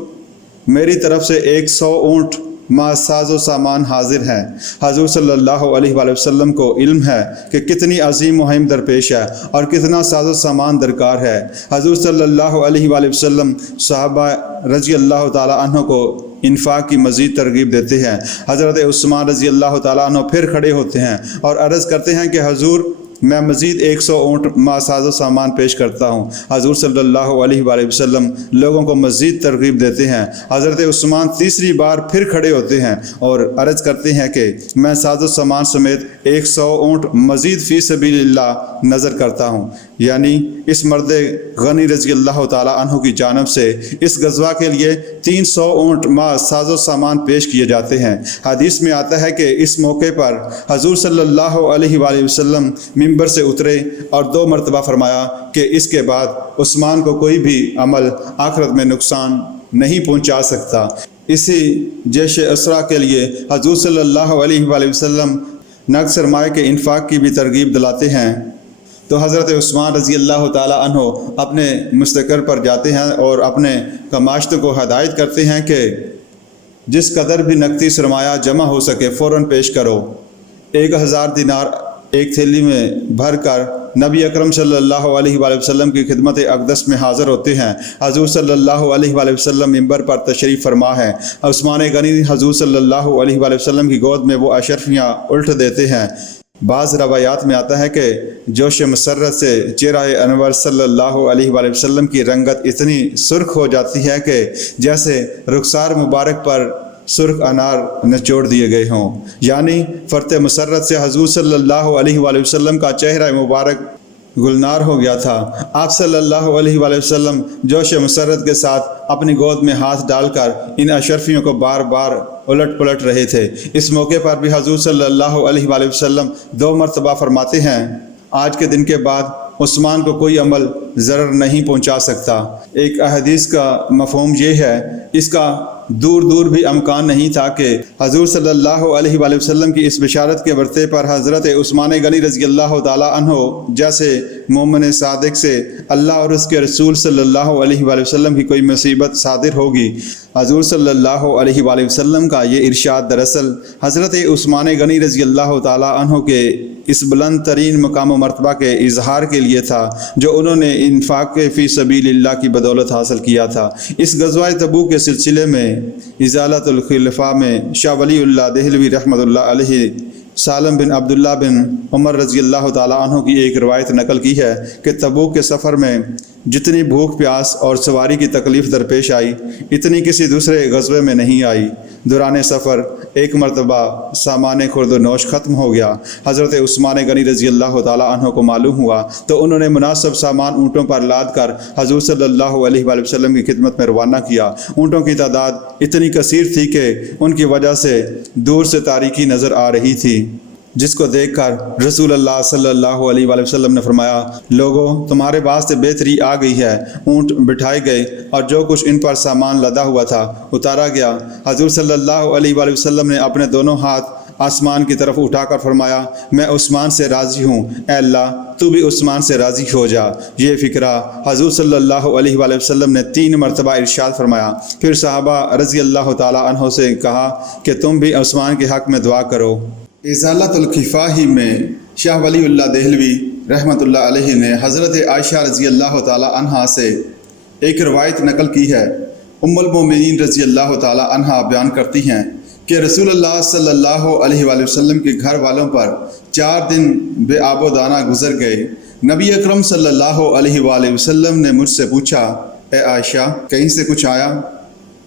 میری طرف سے 100 اونٹ ما ساز و سامان حاضر ہیں۔ حضور صلی اللہ علیہ وآلہ وسلم کو علم ہے کہ کتنی عظیم مہم درپیش ہے اور کتنا ساز و سامان درکار ہے۔ حضور صلی اللہ علیہ وآلہ وسلم صحابہ رضی اللہ تعالیٰ عنہ کو انفاق کی مزید ترغیب دیتے ہیں۔ حضرت عثمان رضی اللہ تعالیٰ عنہ پھر کھڑے ہوتے ہیں اور عرض کرتے ہیں کہ حضور میں مزید 100 اونٹ ما ساز و سامان پیش کرتا ہوں۔ حضور صلی اللہ علیہ وآلہ وسلم لوگوں کو مزید ترغیب دیتے ہیں۔ حضرت عثمان تیسری بار پھر کھڑے ہوتے ہیں اور عرض کرتے ہیں کہ میں ساز و سامان سمیت 100 اونٹ مزید فی سبیل اللہ نظر کرتا ہوں، یعنی اس مرد غنی رضی اللہ تعالیٰ عنہ کی جانب سے اس غزوہ کے لیے 300 اونٹ ما ساز و سامان پیش کیے جاتے ہیں۔ حدیث میں آتا ہے کہ اس موقع پر حضور صلی اللہ علیہ وآلہ وسلم ممبر سے اترے اور 2 مرتبہ فرمایا کہ اس کے بعد عثمان کو کوئی بھی عمل آخرت میں نقصان نہیں پہنچا سکتا۔ اسی جیش اسرا کے لیے حضور صلی اللہ علیہ وآلہ وسلم نقد سرمایہ کے انفاق کی بھی ترغیب دلاتے ہیں، تو حضرت عثمان رضی اللہ تعالیٰ عنہ اپنے مستقر پر جاتے ہیں اور اپنے کماشت کو ہدایت کرتے ہیں کہ جس قدر بھی نقدی سرمایہ جمع ہو سکے فوراً پیش کرو۔ 1000 دینار ایک تھیلی میں بھر کر نبی اکرم صلی اللہ علیہ وآلہ وسلم کی خدمت اقدس میں حاضر ہوتے ہیں۔ حضور صلی اللہ علیہ وآلہ وسلم منبر پر تشریف فرما ہے۔ عثمان غنی حضور صلی اللہ علیہ وآلہ وسلم کی گود میں وہ اشرفیاں الٹ دیتے ہیں۔ بعض روایات میں آتا ہے کہ جوش مسرت سے چہرہ انور صلی اللہ علیہ وآلہ وسلم کی رنگت اتنی سرخ ہو جاتی ہے کہ جیسے رخسار مبارک پر سرخ انار نچوڑ دیے گئے ہوں، یعنی فرط مسرت سے حضور صلی اللہ علیہ وآلہ وسلم کا چہرہ مبارک گلنار ہو گیا تھا۔ آپ صلی اللہ علیہ وآلہ وسلم جوش مسرت کے ساتھ اپنی گود میں ہاتھ ڈال کر ان اشرفیوں کو بار بار الٹ پلٹ رہے تھے۔ اس موقع پر بھی حضور صلی اللہ علیہ وآلہ وسلم 2 مرتبہ فرماتے ہیں، آج کے دن کے بعد عثمان کو کوئی عمل ضرر نہیں پہنچا سکتا۔ ایک احادیث کا مفہوم یہ ہے، اس کا دور دور بھی امکان نہیں تھا کہ حضور صلی اللہ علیہ وآلہ وسلم کی اس بشارت کے برتے پر حضرت عثمان غنی رضی اللہ تعالی عنہ جیسے مومن صادق سے اللہ اور اس کے رسول صلی اللہ علیہ وآلہ وسلم کی کوئی مصیبت صادر ہوگی۔ حضور صلی اللہ علیہ وآلہ وسلم کا یہ ارشاد دراصل حضرت عثمان غنی رضی اللہ تعالی عنہ کے اس بلند ترین مقام و مرتبہ کے اظہار کے لیے تھا جو انہوں نے انفاق فی سبیل اللہ کی بدولت حاصل کیا تھا۔ اس غزوہ تبوک کے سلسلے میں ازالۃ الخلفاء میں شاہ ولی اللہ دہلوی رحمۃ اللہ علیہ سالم بن عبداللہ بن عمر رضی اللہ تعالیٰ عنہ کی ایک روایت نقل کی ہے کہ تبوک کے سفر میں جتنی بھوک پیاس اور سواری کی تکلیف درپیش آئی اتنی کسی دوسرے غزوے میں نہیں آئی۔ دوران سفر ایک مرتبہ سامان خورد و نوش ختم ہو گیا۔ حضرت عثمان غنی رضی اللہ تعالیٰ عنہ کو معلوم ہوا تو انہوں نے مناسب سامان اونٹوں پر لاد کر حضور صلی اللہ علیہ وآلہ وسلم کی خدمت میں روانہ کیا۔ اونٹوں کی تعداد اتنی کثیر تھی کہ ان کی وجہ سے دور سے تاریکی نظر آ رہی تھی، جس کو دیکھ کر رسول اللہ صلی اللہ علیہ وآلہ وسلم نے فرمایا، لوگوں تمہارے واسطے بہتری آ گئی ہے۔ اونٹ بٹھائے گئے اور جو کچھ ان پر سامان لدا ہوا تھا اتارا گیا۔ حضور صلی اللہ علیہ وآلہ وسلم نے اپنے دونوں ہاتھ آسمان کی طرف اٹھا کر فرمایا، میں عثمان سے راضی ہوں، اے اللہ تو بھی عثمان سے راضی ہو جا۔ یہ فکرہ حضور صلی اللہ علیہ وآلہ وسلم نے 3 مرتبہ ارشاد فرمایا۔ پھر صحابہ رضی اللہ تعالیٰ عنہ سے کہا کہ تم بھی عثمان کے حق میں دعا کرو۔ ازالۃ الخفاء میں شاہ ولی اللہ دہلوی رحمۃ اللہ علیہ نے حضرت عائشہ رضی اللہ تعالی عنہا سے ایک روایت نقل کی ہے۔ ام المومنین رضی اللہ تعالی عنہا بیان کرتی ہیں کہ رسول اللہ صلی اللہ علیہ وآلہ وسلم کے گھر والوں پر 4 دن بے آب و دانہ گزر گئے۔ نبی اکرم صلی اللہ علیہ وآلہ وسلم نے مجھ سے پوچھا، اے عائشہ کہیں سے کچھ آیا؟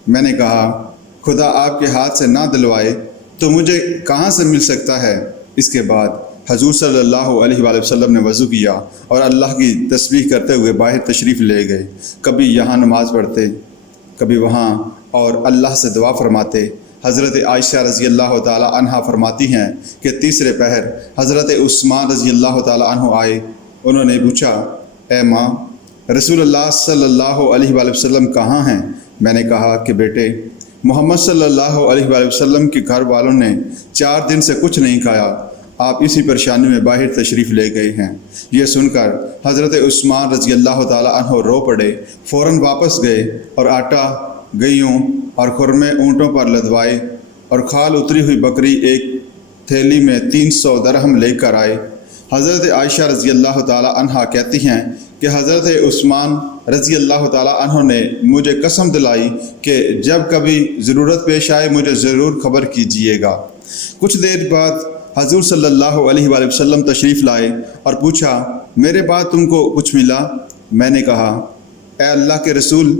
میں نے کہا، خدا آپ کے ہاتھ سے نہ دلوائے تو مجھے کہاں سے مل سکتا ہے؟ اس کے بعد حضور صلی اللہ علیہ وآلہ وسلم نے وضو کیا اور اللہ کی تسبیح کرتے ہوئے باہر تشریف لے گئے۔ کبھی یہاں نماز پڑھتے، کبھی وہاں، اور اللہ سے دعا فرماتے۔ حضرت عائشہ رضی اللہ تعالی عنہ فرماتی ہیں کہ تیسرے پہر حضرت عثمان رضی اللہ تعالی عنہ آئے۔ انہوں نے پوچھا، اے ماں، رسول اللہ صلی اللہ علیہ وآلہ وسلم کہاں ہیں؟ میں نے کہا کہ بیٹے، محمد صلی اللہ علیہ وآلہ وسلم کے گھر والوں نے 4 دن سے کچھ نہیں کھایا، آپ اسی پریشانی میں باہر تشریف لے گئے ہیں۔ یہ سن کر حضرت عثمان رضی اللہ تعالی عنہ رو پڑے، فوراً واپس گئے اور آٹا، گیہوں اور خرمے اونٹوں پر لدوائے اور کھال اتری ہوئی بکری ایک تھیلی میں 300 درہم لے کر آئے۔ حضرت عائشہ رضی اللہ تعالی عنہ کہتی ہیں کہ حضرت عثمان رضی اللہ تعالی عنہ نے مجھے قسم دلائی کہ جب کبھی ضرورت پیش آئے مجھے ضرور خبر کیجیے گا۔ کچھ دیر بعد حضور صلی اللہ علیہ وآلہ وسلم تشریف لائے اور پوچھا، میرے بعد تم کو کچھ ملا؟ میں نے کہا، اے اللہ کے رسول،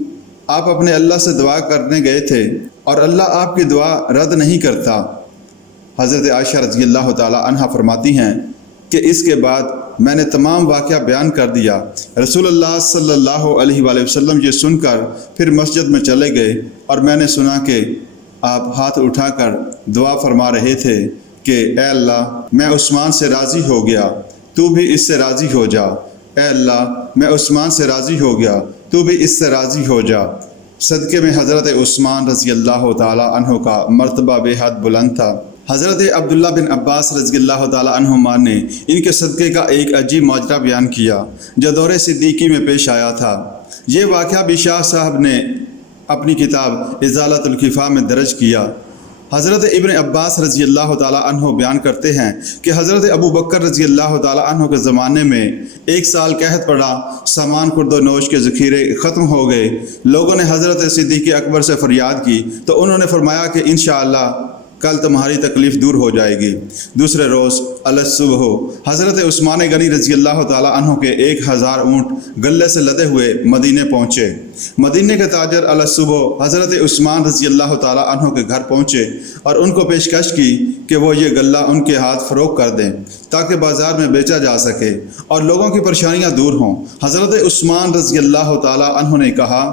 آپ اپنے اللہ سے دعا کرنے گئے تھے اور اللہ آپ کی دعا رد نہیں کرتا۔ حضرت عائشہ رضی اللہ تعالی عنہ فرماتی ہیں کہ اس کے بعد میں نے تمام واقعہ بیان کر دیا۔ رسول اللہ صلی اللہ علیہ وآلہ وسلم یہ سن کر پھر مسجد میں چلے گئے اور میں نے سنا کہ آپ ہاتھ اٹھا کر دعا فرما رہے تھے کہ اے اللہ میں عثمان سے راضی ہو گیا، تو بھی اس سے راضی ہو جا۔ اے اللہ میں عثمان سے راضی ہو گیا، تو بھی اس سے راضی ہو جا۔ صدقے میں حضرت عثمان رضی اللہ تعالی عنہ کا مرتبہ بے حد بلند تھا۔ حضرت عبداللہ بن عباس رضی اللہ تعالی عنہما نے ان کے صدقے کا ایک عجیب ماجرا بیان کیا جو دور صدیقی میں پیش آیا تھا۔ یہ واقعہ بھی شاہ صاحب نے اپنی کتاب ازالۃ الکفا میں درج کیا۔ حضرت ابن عباس رضی اللہ تعالیٰ عنہ بیان کرتے ہیں کہ حضرت ابو بکر رضی اللہ تعالیٰ عنہ کے زمانے میں 1 سال قحط پڑا، سامان خرد و نوش کے ذخیرے ختم ہو گئے۔ لوگوں نے حضرت صدیق اکبر سے فریاد کی تو انہوں نے فرمایا کہ انشاءاللہ کل تمہاری تکلیف دور ہو جائے گی۔ دوسرے روز الصبح حضرت عثمان غنی رضی اللہ تعالیٰ عنہ کے 1000 اونٹ غلے سے لدے ہوئے مدینے پہنچے۔ مدینے کے تاجر الصبح حضرت عثمان رضی اللہ تعالیٰ عنہ کے گھر پہنچے اور ان کو پیشکش کی کہ وہ یہ غلہ ان کے ہاتھ فروخت کر دیں تاکہ بازار میں بیچا جا سکے اور لوگوں کی پریشانیاں دور ہوں۔ حضرت عثمان رضی اللہ تعالیٰ عنہ نے کہا،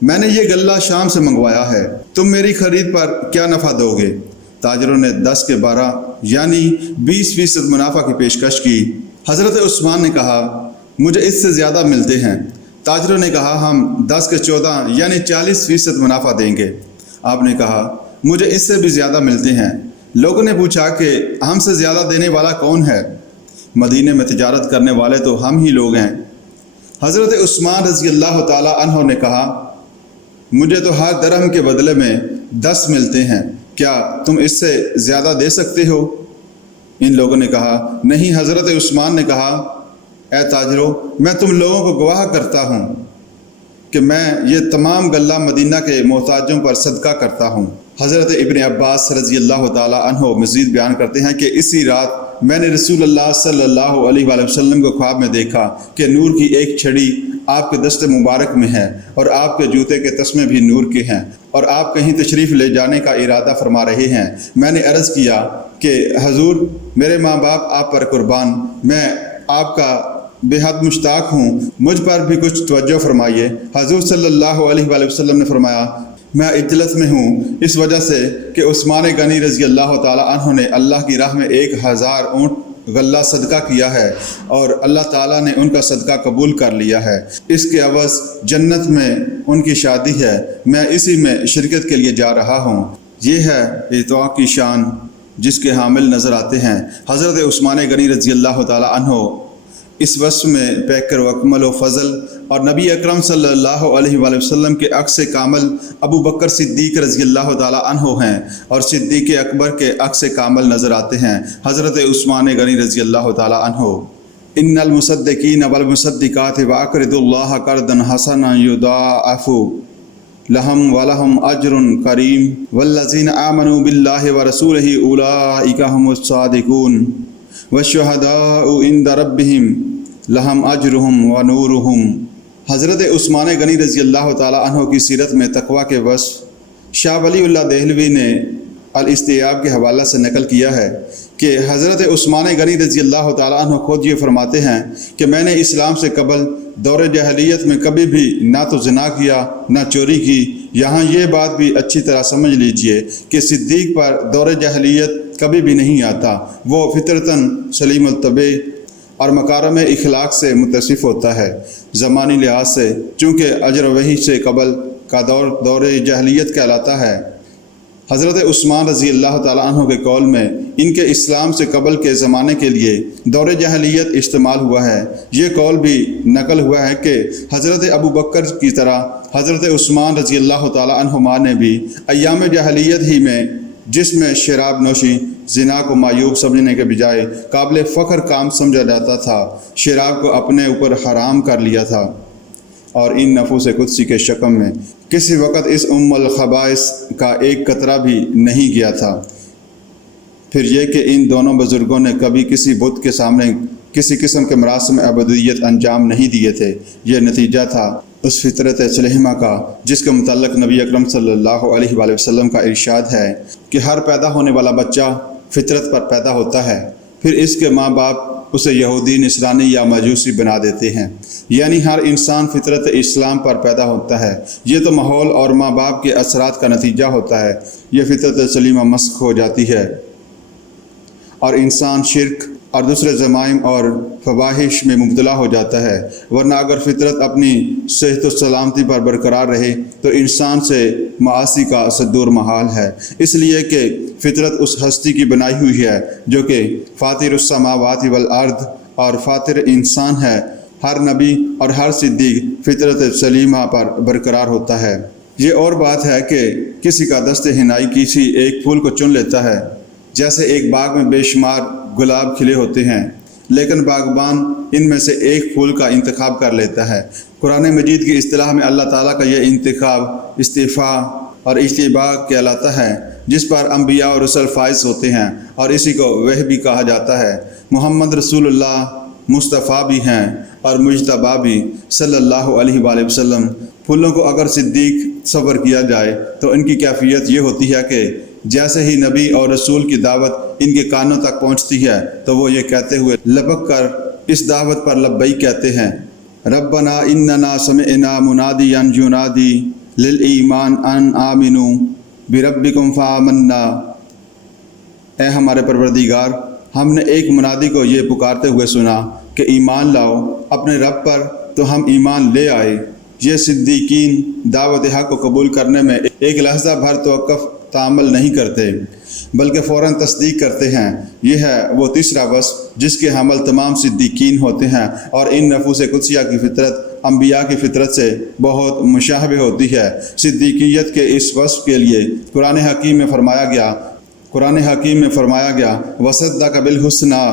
میں نے یہ غلہ شام سے منگوایا ہے، تم میری خرید پر کیا نفع دو گے؟ تاجروں نے 10 کے 12 یعنی 20% منافع کی پیشکش کی۔ حضرت عثمان نے کہا، مجھے اس سے زیادہ ملتے ہیں۔ تاجروں نے کہا، ہم 10 کے 14 یعنی 40% منافع دیں گے۔ آپ نے کہا، مجھے اس سے بھی زیادہ ملتے ہیں۔ لوگوں نے پوچھا کہ ہم سے زیادہ دینے والا کون ہے؟ مدینے میں تجارت کرنے والے تو ہم ہی لوگ ہیں۔ حضرت عثمان رضی اللہ تعالیٰ عنہ نے کہا، مجھے تو ہر درہم کے بدلے میں 10 ملتے ہیں، کیا تم اس سے زیادہ دے سکتے ہو؟ ان لوگوں نے کہا، نہیں۔ حضرت عثمان نے کہا، اے تاجروں، میں تم لوگوں کو گواہ کرتا ہوں کہ میں یہ تمام غلہ مدینہ کے محتاجوں پر صدقہ کرتا ہوں۔ حضرت ابن عباس رضی اللہ تعالیٰ عنہ مزید بیان کرتے ہیں کہ اسی رات میں نے رسول اللہ صلی اللہ علیہ وآلہ وسلم کو خواب میں دیکھا کہ نور کی ایک چھڑی آپ کے دست مبارک میں ہے اور آپ کے جوتے کے تسمے بھی نور کے ہیں اور آپ کہیں تشریف لے جانے کا ارادہ فرما رہے ہیں۔ میں نے عرض کیا کہ حضور، میرے ماں باپ آپ پر قربان، میں آپ کا بے حد مشتاق ہوں، مجھ پر بھی کچھ توجہ فرمائیے۔ حضور صلی اللہ علیہ وآلہ وسلم نے فرمایا، میں اجلس میں ہوں اس وجہ سے کہ عثمان غنی رضی اللہ تعالیٰ عنہ نے اللہ کی راہ میں 1000 اونٹ غلہ صدقہ کیا ہے اور اللہ تعالیٰ نے ان کا صدقہ قبول کر لیا ہے۔ اس کے عوض جنت میں ان کی شادی ہے، میں اسی میں شرکت کے لیے جا رہا ہوں۔ یہ ہے اطاع کی شان جس کے حامل نظر آتے ہیں۔ حضرت عثمان غنی رضی اللہ تعالیٰ عنہ اس وصف میں پیکر و اکمل و فضل اور نبی اکرم صلی اللہ علیہ وآلہ وسلم کے عکس کامل ابو بکر صدیق رضی اللہ تعالیٰ عنہ ہیں اور صدیق اکبر کے عکس کامل نظر آتے ہیں حضرت عثمان غنی رضی اللہ تعالیٰ عنہ۔ ان المصدقین والمصدقات واقرضوا اللہ قرضا حسنا یضاعف لهم ولهم اجر کریم والذین آمنوا باللہ ورسولہ اولئک هم الصادقون والشہداء عند ربہم لہم اجرہم ونورہم۔ حضرت عثمان غنی رضی اللہ تعالیٰ عنہ کی سیرت میں تقویٰ کے وصف شاہ ولی اللہ دہلوی نے الاستیاب کے حوالہ سے نقل کیا ہے کہ حضرت عثمان غنی رضی اللہ تعالیٰ عنہ خود یہ فرماتے ہیں کہ میں نے اسلام سے قبل دور جاہلیت میں کبھی بھی نہ تو زنا کیا نہ چوری کی۔ یہاں یہ بات بھی اچھی طرح سمجھ لیجئے کہ صدیق پر دور جاہلیت کبھی بھی نہیں آتا، وہ فطرتاً سلیم الطبع اور مکارم اخلاق سے متصف ہوتا ہے۔ زمانی لحاظ سے چونکہ اجر وحی سے قبل کا دور جاہلیت کہلاتا ہے، حضرت عثمان رضی اللہ تعالیٰ عنہ کے قول میں ان کے اسلام سے قبل کے زمانے کے لیے دور جاہلیت استعمال ہوا ہے۔ یہ قول بھی نقل ہوا ہے کہ حضرت ابو بکر کی طرح حضرت عثمان رضی اللہ تعالیٰ عنہما نے بھی ایام جاہلیت ہی میں، جس میں شراب نوشی زنا کو معیوب سمجھنے کے بجائے قابل فخر کام سمجھا جاتا تھا، شراب کو اپنے اوپر حرام کر لیا تھا اور ان نفوس قدسی کے شکم میں کسی وقت اس الخبائث کا ایک قطرہ بھی نہیں گیا تھا۔ پھر یہ کہ ان دونوں بزرگوں نے کبھی کسی بت کے سامنے کسی قسم کے مراسم عبودیت انجام نہیں دیے تھے۔ یہ نتیجہ تھا اس فطرت سلیمہ کا جس کے متعلق نبی اکرم صلی اللہ علیہ وآلہ وسلم کا ارشاد ہے کہ ہر پیدا ہونے والا بچہ فطرت پر پیدا ہوتا ہے، پھر اس کے ماں باپ اسے یہودی، نصرانی یا مجوسی بنا دیتے ہیں، یعنی ہر انسان فطرت اسلام پر پیدا ہوتا ہے۔ یہ تو ماحول اور ماں باپ کے اثرات کا نتیجہ ہوتا ہے۔ یہ فطرت سلیمہ مسخ ہو جاتی ہے اور انسان شرک اور دوسرے جرائم اور فواحش میں مبتلا ہو جاتا ہے، ورنہ اگر فطرت اپنی صحت و سلامتی پر برقرار رہے تو انسان سے معاصی کا صدور محال ہے، اس لیے کہ فطرت اس ہستی کی بنائی ہوئی ہے جو کہ فاطر السماوات والارض اور فاطر انسان ہے۔ ہر نبی اور ہر صدیق فطرت سلیمہ پر برقرار ہوتا ہے۔ یہ اور بات ہے کہ کسی کا دست حنائی کسی ایک پھول کو چن لیتا ہے، جیسے ایک باغ میں بے شمار گلاب کھلے ہوتے ہیں لیکن باغبان ان میں سے ایک پھول کا انتخاب کر لیتا ہے۔ قرآن مجید کی اصطلاح میں اللہ تعالیٰ کا یہ انتخاب استفاء اور اجتباء کہلاتا ہے، جس پر انبیاء اور رسل فائز ہوتے ہیں، اور اسی کو وہ بھی کہا جاتا ہے۔ محمد رسول اللہ مصطفیٰ بھی ہیں اور مجتبیٰ بھی صلی اللہ علیہ وآلہ وسلم۔ پھولوں کو اگر صدیق تصور کیا جائے تو ان کی کیفیت یہ ہوتی ہے کہ جیسے ہی نبی اور رسول کی دعوت ان کے کانوں تک پہنچتی ہے تو وہ یہ کہتے ہوئے لبک کر اس دعوت پر لبیک کہتے ہیں، ربنا اننا سمعنا منادیا ینادی للایمان ان آمنوا بربکم فآمنا۔ اے ہمارے پروردگار، ہم نے ایک منادی کو یہ پکارتے ہوئے سنا کہ ایمان لاؤ اپنے رب پر، تو ہم ایمان لے آئے۔ یہ صدیقین دعوت حق کو قبول کرنے میں ایک لحظہ بھر توقف تعامل نہیں کرتے بلکہ فوراً تصدیق کرتے ہیں۔ یہ ہے وہ تیسرا وصف جس کے حامل تمام صدیقین ہوتے ہیں، اور ان نفوس قدسیہ کی فطرت انبیاء کی فطرت سے بہت مشابہ ہوتی ہے۔ صدیقیت کے اس وصف کے لیے قرآن حکیم میں فرمایا گیا وصدق بالحسنی۔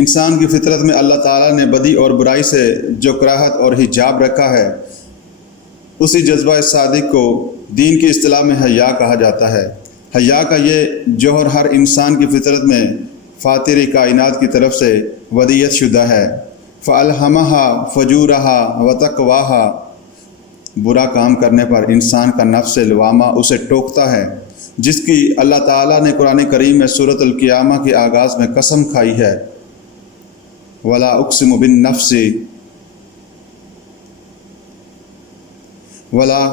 انسان کی فطرت میں اللہ تعالیٰ نے بدی اور برائی سے جو کراہت اور حجاب رکھا ہے، اسی جذبہ صادق کو دین کی اصطلاح میں حیا کہا جاتا ہے۔ حیا کا یہ جوہر ہر انسان کی فطرت میں فاطر کائنات کی طرف سے ودیت شدہ ہے۔ فَأَلْهَمَهَا فَجُورَهَا وَتَقْوَاهَا۔ برا کام کرنے پر انسان کا نفس لوامہ اسے ٹوکتا ہے، جس کی اللہ تعالیٰ نے قرآن کریم میں سورۃ القیامہ کے آغاز میں قسم کھائی ہے، وَلَا أُقْسِمُ بِالنَّفْسِ وَلَا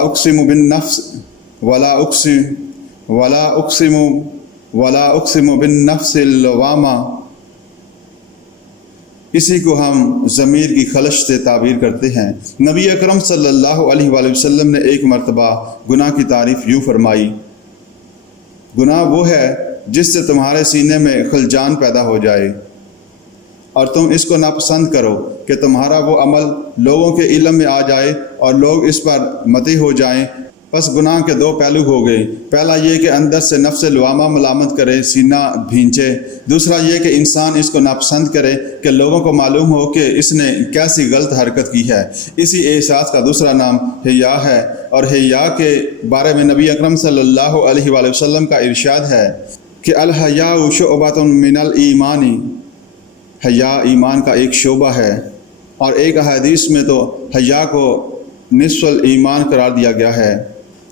أُقْسِمُ بِالنَّفْسِ اللَّوَّامَةِ۔ اسی کو ہم ضمیر کی خلش سے تعبیر کرتے ہیں۔ نبی اکرم صلی اللہ علیہ وآلہ وسلم نے ایک مرتبہ گناہ کی تعریف یوں فرمائی، گناہ وہ ہے جس سے تمہارے سینے میں خلجان پیدا ہو جائے اور تم اس کو ناپسند کرو کہ تمہارا وہ عمل لوگوں کے علم میں آ جائے اور لوگ اس پر مطیع ہو جائیں۔ پس گناہ کے دو پہلو ہو گئے، پہلا یہ کہ اندر سے نفس لوامہ ملامت کرے، سینہ بھینچے، دوسرا یہ کہ انسان اس کو ناپسند کرے کہ لوگوں کو معلوم ہو کہ اس نے کیسی غلط حرکت کی ہے۔ اسی احساس کا دوسرا نام حیا ہے، اور حیا کے بارے میں نبی اکرم صلی اللہ علیہ وآلہ وسلم کا ارشاد ہے کہ الحیاء شعبۃ من الایمان، حیا ایمان کا ایک شعبہ ہے، اور ایک حدیث میں تو حیا کو نصف الایمان قرار دیا گیا ہے۔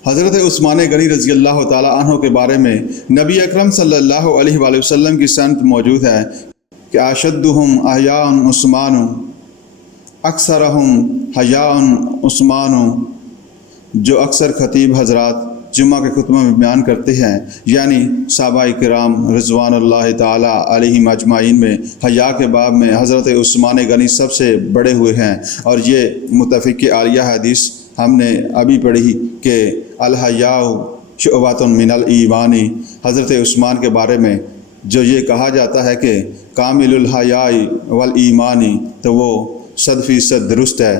حضرت عثمان غنی رضی اللہ تعالیٰ عنہ کے بارے میں نبی اکرم صلی اللہ علیہ وآلہ وسلم کی سند موجود ہے کہ اشدہم حیاء عثمان، اکثرہم حیاء عثمان، جو اکثر خطیب حضرات جمعہ کے خطبہ میں بیان کرتے ہیں، یعنی صحابہ کرام رضوان اللہ تعالیٰ علیہم اجمعین میں حیا کے باب میں حضرت عثمان غنی سب سے بڑے ہوئے ہیں۔ اور یہ متفق عالیہ حدیث ہم نے ابھی پڑھی کہ الحیاء شعبۃ من الایمان، حضرت عثمان کے بارے میں جو یہ کہا جاتا ہے کہ کامل الحیاء والایمان، تو وہ 100% درست ہے،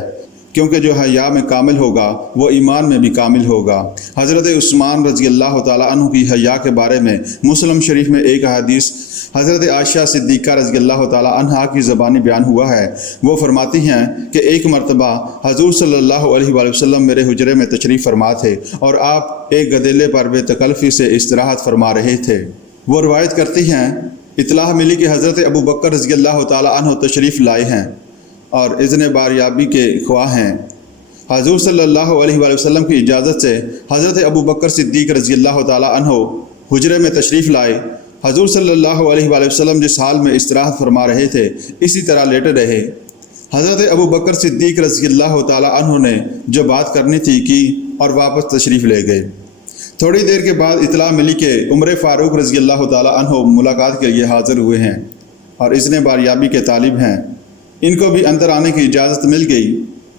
کیونکہ جو حیا میں کامل ہوگا وہ ایمان میں بھی کامل ہوگا۔ حضرت عثمان رضی اللہ تعالیٰ عنہ کی حیا کے بارے میں مسلم شریف میں ایک حدیث حضرت عائشہ صدیقہ رضی اللہ تعالیٰ عنہا کی زبانی بیان ہوا ہے۔ وہ فرماتی ہیں کہ ایک مرتبہ حضور صلی اللہ علیہ وآلہ وسلم میرے حجرے میں تشریف فرما تھے، اور آپ ایک گدیلے پر بے تکلفی سے استراحت فرما رہے تھے۔ وہ روایت کرتی ہیں اطلاع ملی کہ حضرت ابو بکر رضی اللہ تعالیٰ عنہ تشریف لائے ہیں اور اذن باریابی کے خواہ ہیں۔ حضور صلی اللہ علیہ وآلہ وسلم کی اجازت سے حضرت ابو بکر صدیق رضی اللہ تعالیٰ عنہ حجرے میں تشریف لائے۔ حضور صلی اللہ علیہ وآلہ وسلم جس حال میں استراحت فرما رہے تھے اسی طرح لیٹے رہے۔ حضرت ابو بکر صدیق رضی اللہ تعالیٰ عنہ نے جو بات کرنی تھی کی اور واپس تشریف لے گئے۔ تھوڑی دیر کے بعد اطلاع ملی کہ عمر فاروق رضی اللہ تعالیٰ عنہ ملاقات کے لیے حاضر ہوئے ہیں اور اذن باریابی کے طالب ہیں۔ ان کو بھی اندر آنے کی اجازت مل گئی۔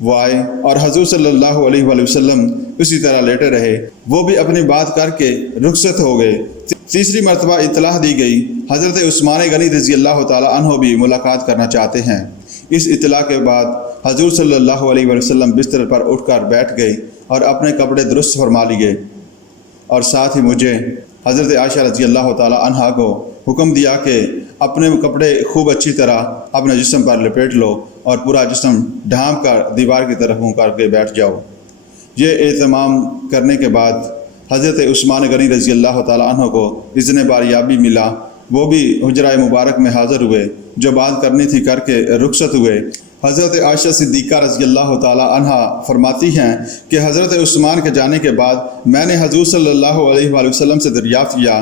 وہ آئے اور حضور صلی اللہ علیہ وآلہ وسلم اسی طرح لیٹے رہے۔ وہ بھی اپنی بات کر کے رخصت ہو گئے۔ تیسری مرتبہ اطلاع دی گئی حضرت عثمان غنی رضی اللہ تعالیٰ عنہ بھی ملاقات کرنا چاہتے ہیں۔ اس اطلاع کے بعد حضور صلی اللہ علیہ وآلہ وسلم بستر پر اٹھ کر بیٹھ گئے اور اپنے کپڑے درست فرما لیے، اور ساتھ ہی مجھے حضرت عائشہ رضی اللہ تعالی عنہا کو حکم دیا کہ اپنے کپڑے خوب اچھی طرح اپنے جسم پر لپیٹ لو اور پورا جسم ڈھانپ کر دیوار کی طرف منہ کر کے بیٹھ جاؤ۔ یہ اہتمام کرنے کے بعد حضرت عثمان غنی رضی اللہ تعالی عنہ کو اذن باریابی ملا، وہ بھی حجرہ مبارک میں حاضر ہوئے، جو بات کرنی تھی کر کے رخصت ہوئے۔ حضرت عائشہ صدیقہ رضی اللہ تعالی عنہ فرماتی ہیں کہ حضرت عثمان کے جانے کے بعد میں نے حضور صلی اللہ علیہ وآلہ وسلم سے دریافت کیا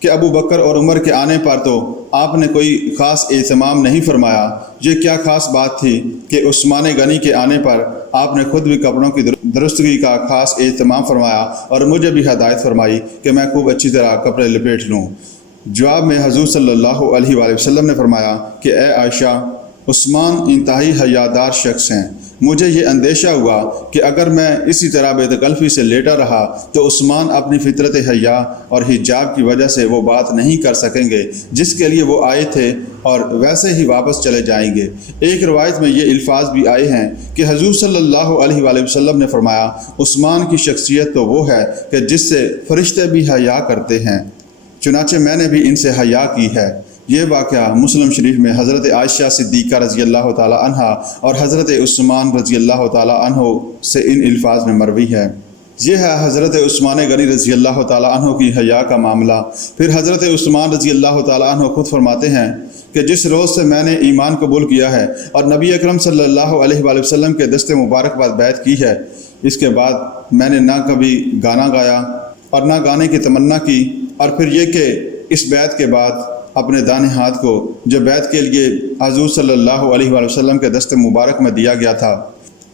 کہ ابو بکر اور عمر کے آنے پر تو آپ نے کوئی خاص اہتمام نہیں فرمایا، یہ کیا خاص بات تھی کہ عثمان غنی کے آنے پر آپ نے خود بھی کپڑوں کی درستگی کا خاص اہتمام فرمایا اور مجھے بھی ہدایت فرمائی کہ میں خوب اچھی طرح کپڑے لپیٹ لوں؟ جواب میں حضور صلی اللہ علیہ وآلہ وسلم نے فرمایا کہ اے عائشہ، عثمان انتہائی حیادار شخص ہیں، مجھے یہ اندیشہ ہوا کہ اگر میں اسی طرح بے تکلفی سے لیٹا رہا تو عثمان اپنی فطرت حیا اور حجاب کی وجہ سے وہ بات نہیں کر سکیں گے جس کے لیے وہ آئے تھے، اور ویسے ہی واپس چلے جائیں گے۔ ایک روایت میں یہ الفاظ بھی آئے ہیں کہ حضور صلی اللہ علیہ وآلہ وسلم نے فرمایا عثمان کی شخصیت تو وہ ہے کہ جس سے فرشتے بھی حیا کرتے ہیں، چنانچہ میں نے بھی ان سے حیا کی ہے۔ یہ واقعہ مسلم شریف میں حضرت عائشہ صدیقہ رضی اللہ تعالی عنہ اور حضرت عثمان رضی اللہ تعالی عنہ سے ان الفاظ میں مروی ہے۔ یہ ہے حضرت عثمان غنی رضی اللہ تعالی عنہ کی حیا کا معاملہ۔ پھر حضرت عثمان رضی اللہ تعالی عنہ خود فرماتے ہیں کہ جس روز سے میں نے ایمان قبول کیا ہے اور نبی اکرم صلی اللہ علیہ وآلہ وسلم کے دست مبارک بعد بیعت کی ہے، اس کے بعد میں نے نہ کبھی گانا گایا اور نہ گانے کی تمنا کی، اور پھر یہ کہ اس بیعت کے بعد اپنے دائیں ہاتھ کو جو بیعت کے لیے حضور صلی اللہ علیہ وآلہ وسلم کے دست مبارک میں دیا گیا تھا،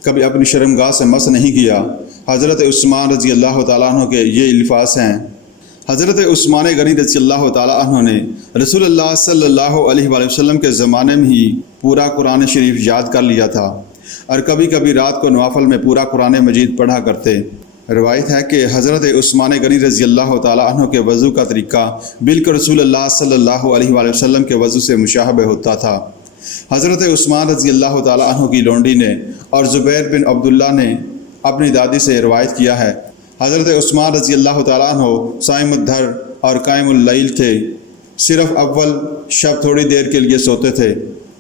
کبھی اپنی شرمگاہ سے مس نہیں کیا۔ حضرت عثمان رضی اللہ تعالیٰ عنہ کے یہ الفاظ ہیں۔ حضرت عثمان غنی رضی اللہ تعالیٰ عنہ نے رسول اللہ صلی اللہ علیہ وآلہ وسلم کے زمانے میں ہی پورا قرآن شریف یاد کر لیا تھا، اور کبھی کبھی رات کو نوافل میں پورا قرآن مجید پڑھا کرتے۔ روایت ہے کہ حضرت عثمان غنی رضی اللہ تعالیٰ عنہ کے وضو کا طریقہ بالکل رسول اللہ صلی اللہ علیہ وآلہ وسلم کے وضو سے مشابہ ہوتا تھا۔ حضرت عثمان رضی اللہ تعالیٰ عنہ کی لونڈی نے اور زبیر بن عبداللہ نے اپنی دادی سے روایت کیا ہے، حضرت عثمان رضی اللہ تعالیٰ عنہ صائم الدہر اور قائم اللیل تھے، صرف اول شب تھوڑی دیر کے لیے سوتے تھے۔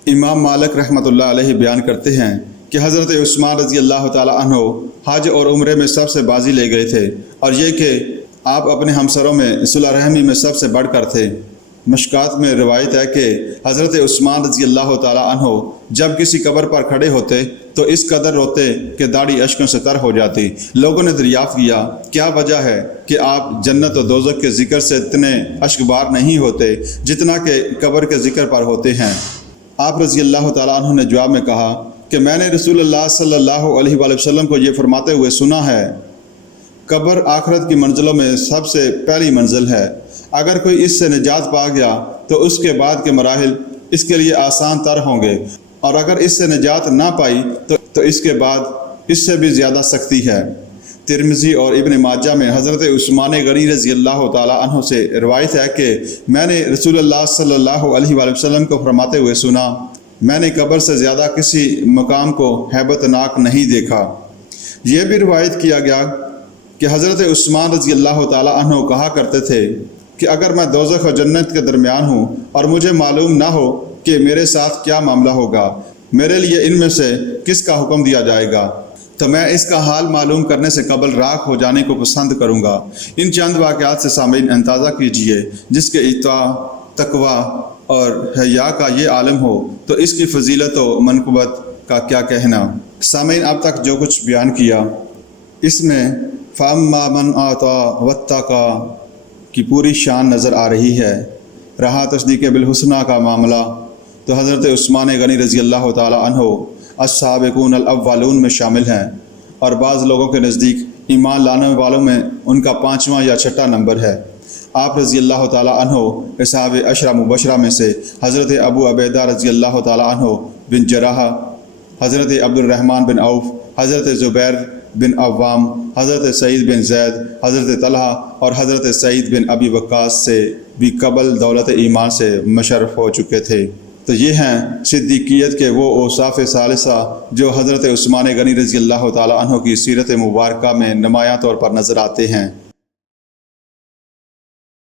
امام مالک رحمۃ اللہ علیہ بیان کرتے ہیں کہ حضرت عثمان رضی اللہ تعالیٰ عنہ حج اور عمرے میں سب سے بازی لے گئے تھے، اور یہ کہ آپ اپنے ہمسروں میں صلہ رحمی میں سب سے بڑھ کر تھے۔ مشکات میں روایت ہے کہ حضرت عثمان رضی اللہ تعالیٰ عنہ جب کسی قبر پر کھڑے ہوتے تو اس قدر روتے کہ داڑھی اشکوں سے تر ہو جاتی۔ لوگوں نے دریافت کیا کیا وجہ ہے کہ آپ جنت و دوزخ کے ذکر سے اتنے اشکبار نہیں ہوتے جتنا کہ قبر کے ذکر پر ہوتے ہیں۔ آپ رضی اللہ تعالیٰ عنہ نے جواب میں کہا کہ میں نے رسول اللہ صلی اللہ علیہ وآلہ وسلم کو یہ فرماتے ہوئے سنا ہے، قبر آخرت کی منزلوں میں سب سے پہلی منزل ہے، اگر کوئی اس سے نجات پا گیا تو اس کے بعد کے مراحل اس کے لیے آسان تر ہوں گے، اور اگر اس سے نجات نہ پائی تو اس کے بعد اس سے بھی زیادہ سختی ہے۔ ترمذی اور ابن ماجہ میں حضرت عثمان غنی رضی اللہ تعالیٰ عنہ سے روایت ہے کہ میں نے رسول اللہ صلی اللہ علیہ وآلہ وسلم کو فرماتے ہوئے سنا، میں نے قبر سے زیادہ کسی مقام کو ہیبت ناک نہیں دیکھا۔ یہ بھی روایت کیا گیا کہ حضرت عثمان رضی اللہ تعالیٰ عنہ کہا کرتے تھے کہ اگر میں دوزخ و جنت کے درمیان ہوں اور مجھے معلوم نہ ہو کہ میرے ساتھ کیا معاملہ ہوگا، میرے لیے ان میں سے کس کا حکم دیا جائے گا، تو میں اس کا حال معلوم کرنے سے قبل راکھ ہو جانے کو پسند کروں گا۔ ان چند واقعات سے سامعین اندازہ کیجئے، جس کے اطاع، تقوی اور حیا کا یہ عالم ہو تو اس کی فضیلت و منقبت کا کیا کہنا۔ سامعین، اب تک جو کچھ بیان کیا اس میں فَأَمَّا مَنْ أَعْطَىٰ وَاتَّقَىٰ کی پوری شان نظر آ رہی ہے۔ رہا تصدیق بالحسنہ کا معاملہ تو حضرت عثمان غنی رضی اللہ تعالی عنہ السابقون الاولون میں شامل ہیں، اور بعض لوگوں کے نزدیک ایمان لانے والوں میں ان کا 5واں یا 6واں نمبر ہے۔ آپ رضی اللہ تعالی عنہ اصحاب عشرہ مبشرہ میں سے حضرت ابو عبیدہ رضی اللہ تعالی عنہ بن جراح، حضرت عبد الرحمن بن عوف، حضرت زبیر بن عوام، حضرت سعید بن زید، حضرت طلحہ اور حضرت سعید بن ابی وقاص سے بھی قبل دولت ایمان سے مشرف ہو چکے تھے۔ تو یہ ہیں صدیقیت کے وہ اوصاف ثالثہ جو حضرت عثمان غنی رضی اللہ تعالیٰ عنہ کی سیرت مبارکہ میں نمایاں طور پر نظر آتے ہیں۔